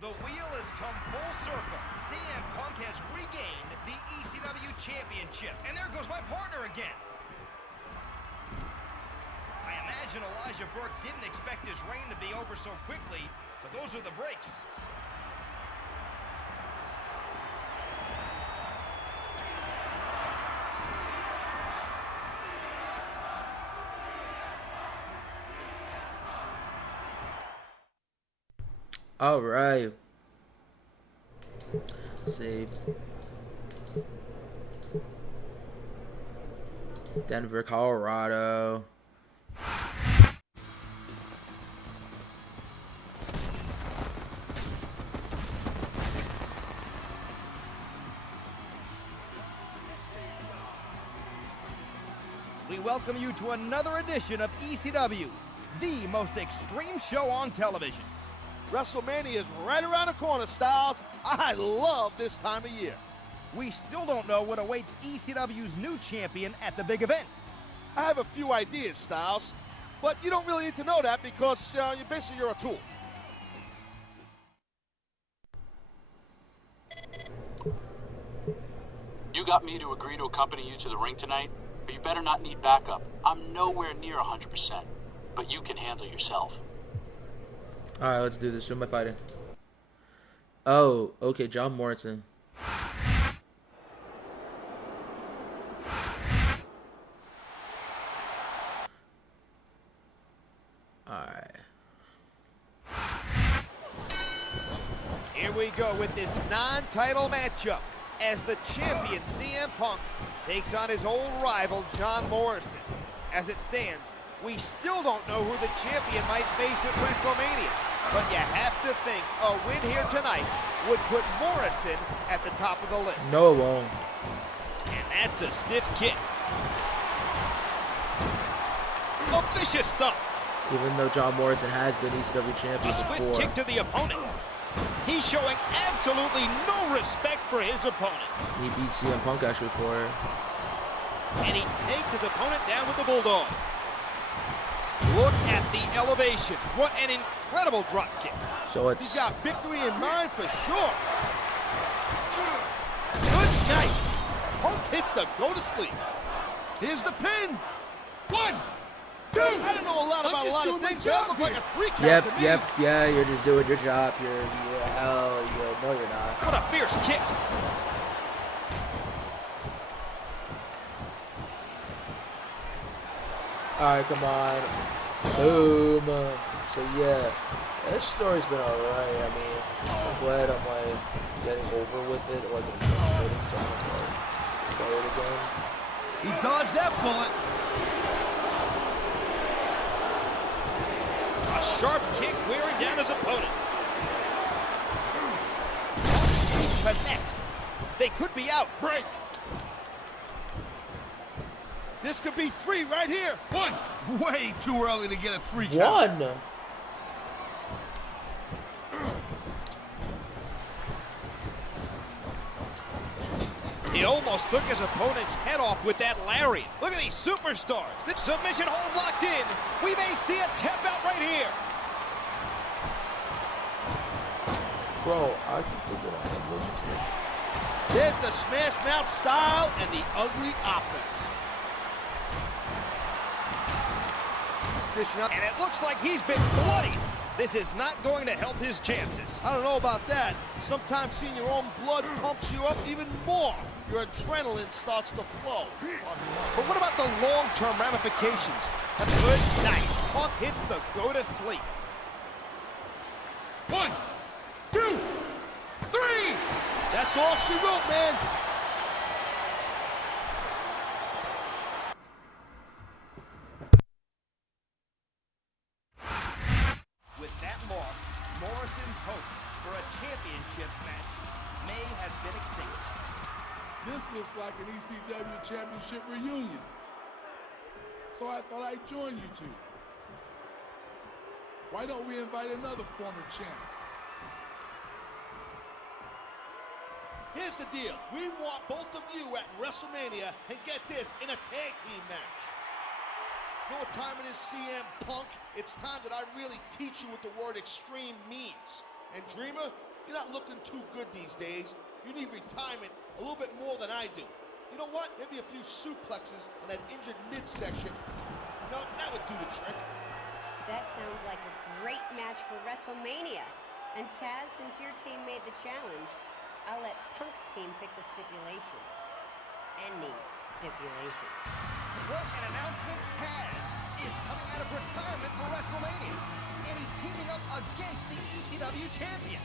The wheel has come full circle. CM Punk has regained the ECW Championship. And there goes my partner again. I imagine Elijah Burke didn't expect his reign to be over so quickly, but those are the breaks. All right. Save. Denver, Colorado. We welcome you to another edition of ECW, the most extreme show on television. WrestleMania is right around the corner, Styles. I love this time of year. We still don't know what awaits ECW's new champion at the big event. I have a few ideas, Styles, but you don't really need to know that because you're a tool. You got me to agree to accompany you to the ring tonight, but you better not need backup. I'm nowhere near 100%, but you can handle yourself. Alright, let's do this. Who am I fighting? Oh, okay, John Morrison. Alright. Here we go with this non-title matchup as the champion CM Punk takes on his old rival John Morrison. As it stands, we still don't know who the champion might face at WrestleMania, but you have to think a win here tonight would put Morrison at the top of the list. No, it won't. And that's a stiff kick. Oh, vicious stuff. Even though John Morrison has been ECW champion A swift before. kick to the opponent. He's showing absolutely no respect for his opponent. He beat CM Punk actually for it. And he takes his opponent down with the Bulldog. Look at the elevation. What an incredible drop kick. So it's... He's got victory in mind for sure. Good night. Punk hits the go to sleep. Here's the pin. 1, 2. I don't know a lot about a lot of things. That look like a 3 count to me. Yeah, you're just doing your job. Hell yeah, no you're not. What a fierce kick. Alright, come on. Boom. So yeah, this story's been alright. I mean, I'm glad I'm like getting over with it, like I'm sitting, so I'm gonna play it again. He dodged that bullet. A sharp kick wearing down his opponent. Connects. They could be out. Break. This could be 3 right here. 1. Way too early to get a 3 count. 1. He almost took his opponent's head off with that lariat. Look at these superstars. The submission hold locked in. We may see a tap out right here. Bro, I keep thinking I have logistics. There's the smash mouth style and the ugly offense. And it looks like he's been bloodied. This is not going to help his chances. I don't know about that. Sometimes seeing your own blood pumps you up even more. Your adrenaline starts to flow. But what about the long-term ramifications? A good night. Punk hits the go to sleep. 1, 2, 3. That's all she wrote, man. With that loss, Morrison's hopes for a championship match may have been extinguished. This looks like an ECW championship reunion. So I thought I'd join you two. Why don't we invite another former champ? Here's the deal. We want both of you at WrestleMania, and get this, in a tag team match. You know what time it is, CM Punk? It's time that I really teach you what the word extreme means. And Dreamer, you're not looking too good these days. You need retirement a little bit more than I do. You know what? Maybe a few suplexes on that injured midsection. You know, that would do the trick. That sounds like a great match for WrestleMania. And Taz, since your team made the challenge, I'll let Punk's team pick the stipulation. Any stipulation. What an announcement. Taz is coming out of retirement for WrestleMania. And he's teaming up against the ECW champion.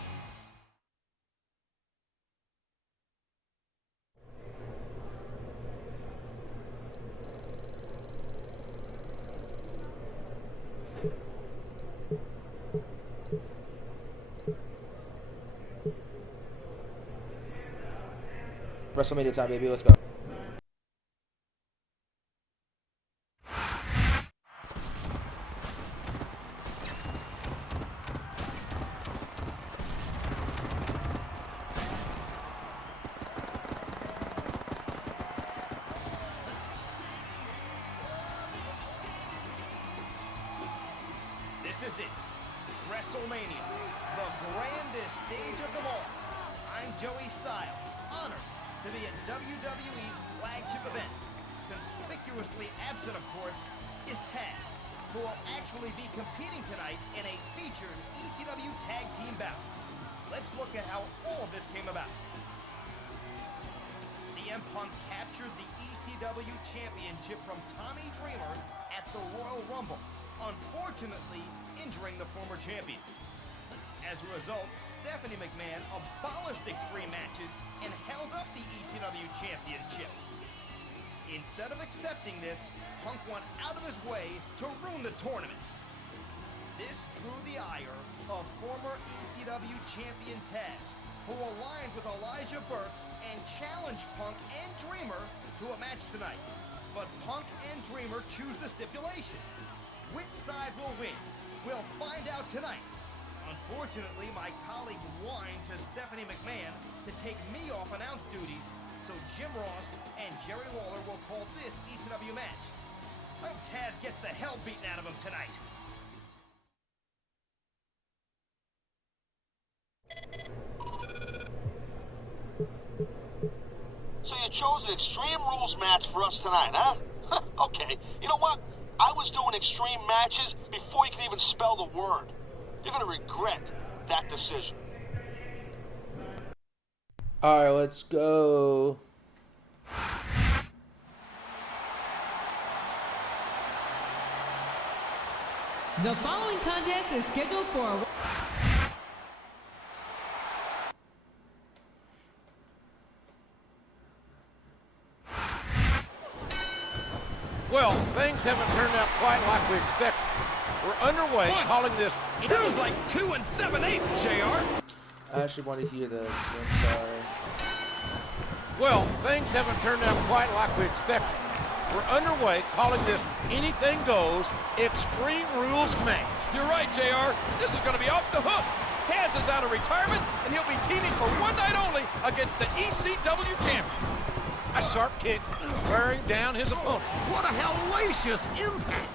WrestleMania time, baby. Let's go. This is it. WrestleMania, the grandest stage of them all. I'm Joey Styles, honored to be at WWE's flagship event. Conspicuously absent, of course, is Taz, who will actually be competing tonight in a featured ECW tag team bout. Let's look at how all of this came about. CM Punk captured the ECW championship from Tommy Dreamer at the Royal Rumble, unfortunately injuring the former champion. As a result, Stephanie McMahon abolished extreme matches and held up the ECW championship. Instead of accepting this, Punk went out of his way to ruin the tournament. This drew the ire of former ECW champion Taz, who aligned with Elijah Burke and challenged Punk and Dreamer to a match tonight. But Punk and Dreamer choose the stipulation. Which side will win? We'll find out tonight. Unfortunately, my colleague whined to Stephanie McMahon to take me off announce duties, so Jim Ross and Jerry Lawler will call this ECW match. I hope Taz gets the hell beaten out of him tonight. So you chose an Extreme Rules match for us tonight, huh? Okay, you know what? I was doing extreme matches before you could even spell the word. You're gonna regret that decision. Alright, let's go. The following contest is scheduled for Well, things haven't turned out quite like we expected. We're underway calling this... That was like 2 7/8, JR. I actually want to hear this. I'm sorry. Well, things haven't turned out quite like we expected. We're underway calling this Anything Goes Extreme Rules match. You're right, JR. This is going to be off the hook. Taz is out of retirement, and he'll be teaming for one night only against the ECW champion. A sharp kick wearing down his opponent. What a hellacious impact!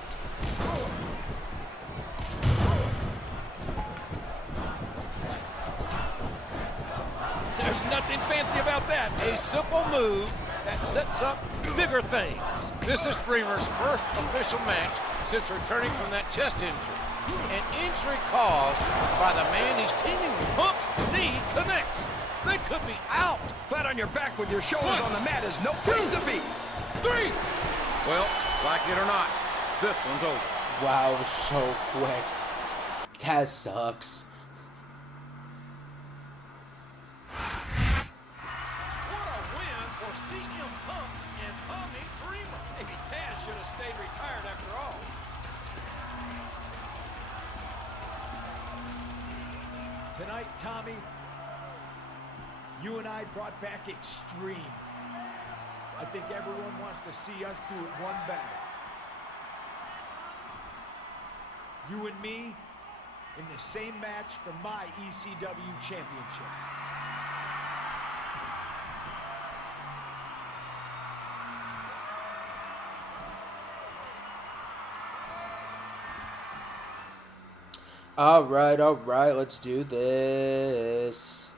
There's nothing fancy about that. A simple move that sets up bigger things. This is Dreamer's first official match since returning from that chest injury. An injury caused by the man he's teaming with. Punk's knee connects. They could be out. Flat on your back with your shoulders on the mat is no place to be. 3. Well, like it or not, this one's over. Wow, so quick. Taz sucks. What a win for CM Punk and Tommy Dreamer. Maybe Taz should have stayed retired after all. Tonight, Tommy, you and I brought back Extreme. I think everyone wants to see us do it one better. You and me in the same match for my ECW championship. All right, let's do this.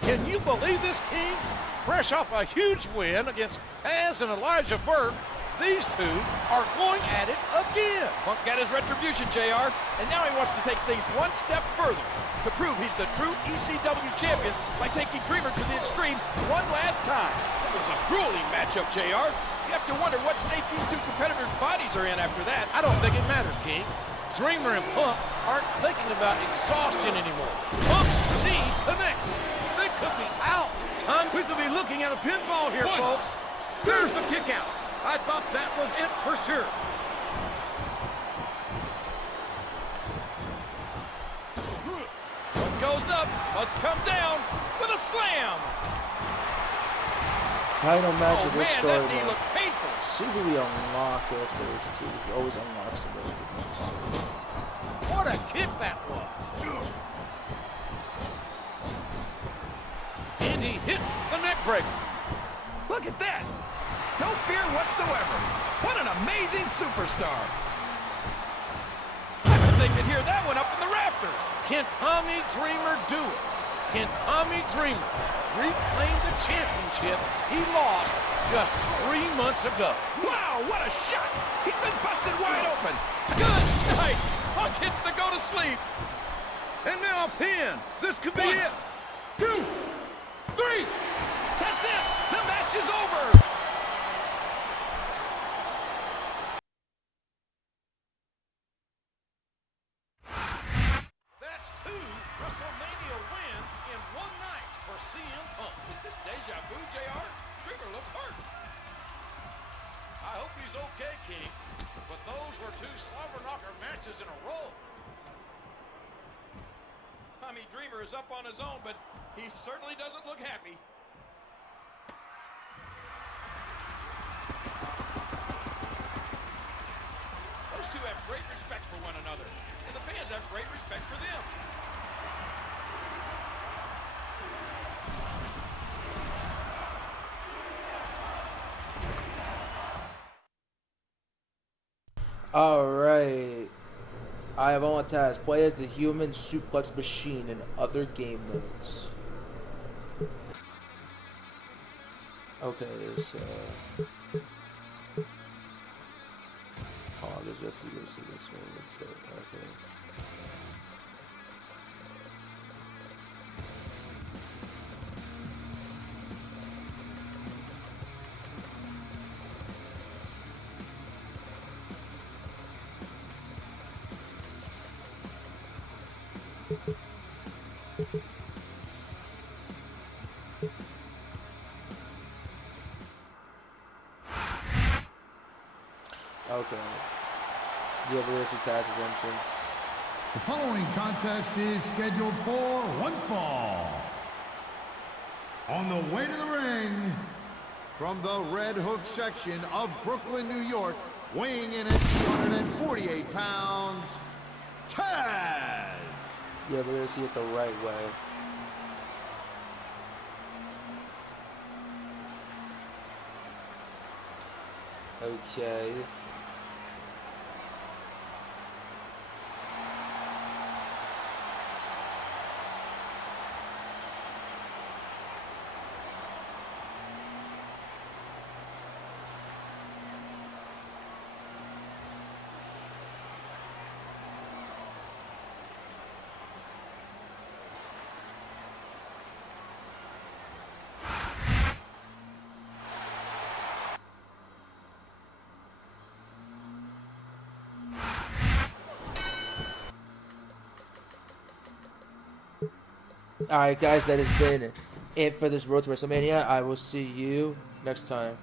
Can you believe this, King? Fresh off a huge win against Taz and Elijah Burke, these two are going at it again. Punk got his retribution, JR, and now he wants to take things one step further to prove he's the true ECW champion by taking Dreamer to the extreme one last time. That was a grueling matchup, JR. You have to wonder what state these two competitors' bodies are in after that. I don't think it matters, King. Dreamer and Punk aren't thinking about exhaustion anymore. Punk knee connects. They could be out. We could be looking at a pinfall here, folks. There's the kick out. I thought that was it for sure. What goes up must come down with a slam. Final match of this man, story. that knee looked painful. See who we unlock afterwards too. You always unlock somebody for this story. What a kick that was. And he hits the neck breaker. Look at that. No fear whatsoever. What an amazing superstar. I bet they could hear that one up in the rafters. Can Tommy Dreamer do it? Can Tommy Dreamer reclaim the championship he lost just 3 months ago? Wow, what a shot. He's been busted wide open. Good night. Punk hits the go to sleep. And now a pin. This could be it. 2, 3. That's it. The match is over. That's 2 WrestleMania wins in one night for CM Punk. Is this deja vu, JR? Dreamer looks hurt. I hope he's okay, King. But those were 2 slobber knocker matches in a row. Tommy Dreamer is up on his own, but he certainly doesn't look happy. Those two have great respect for one another, and the fans have great respect for them. All right. I have on task. Play as the human suplex machine in other game modes. Okay, this oh, there's just this one. That's it. Okay. Okay. Yeah, but there's Taz's entrance. The following contest is scheduled for one fall. On the way to the ring, from the Red Hook section of Brooklyn, New York, weighing in at 248 pounds, Taz! Yeah, but there's it the right way. Okay. Alright guys, that has been it for this Road to WrestleMania. I will see you next time.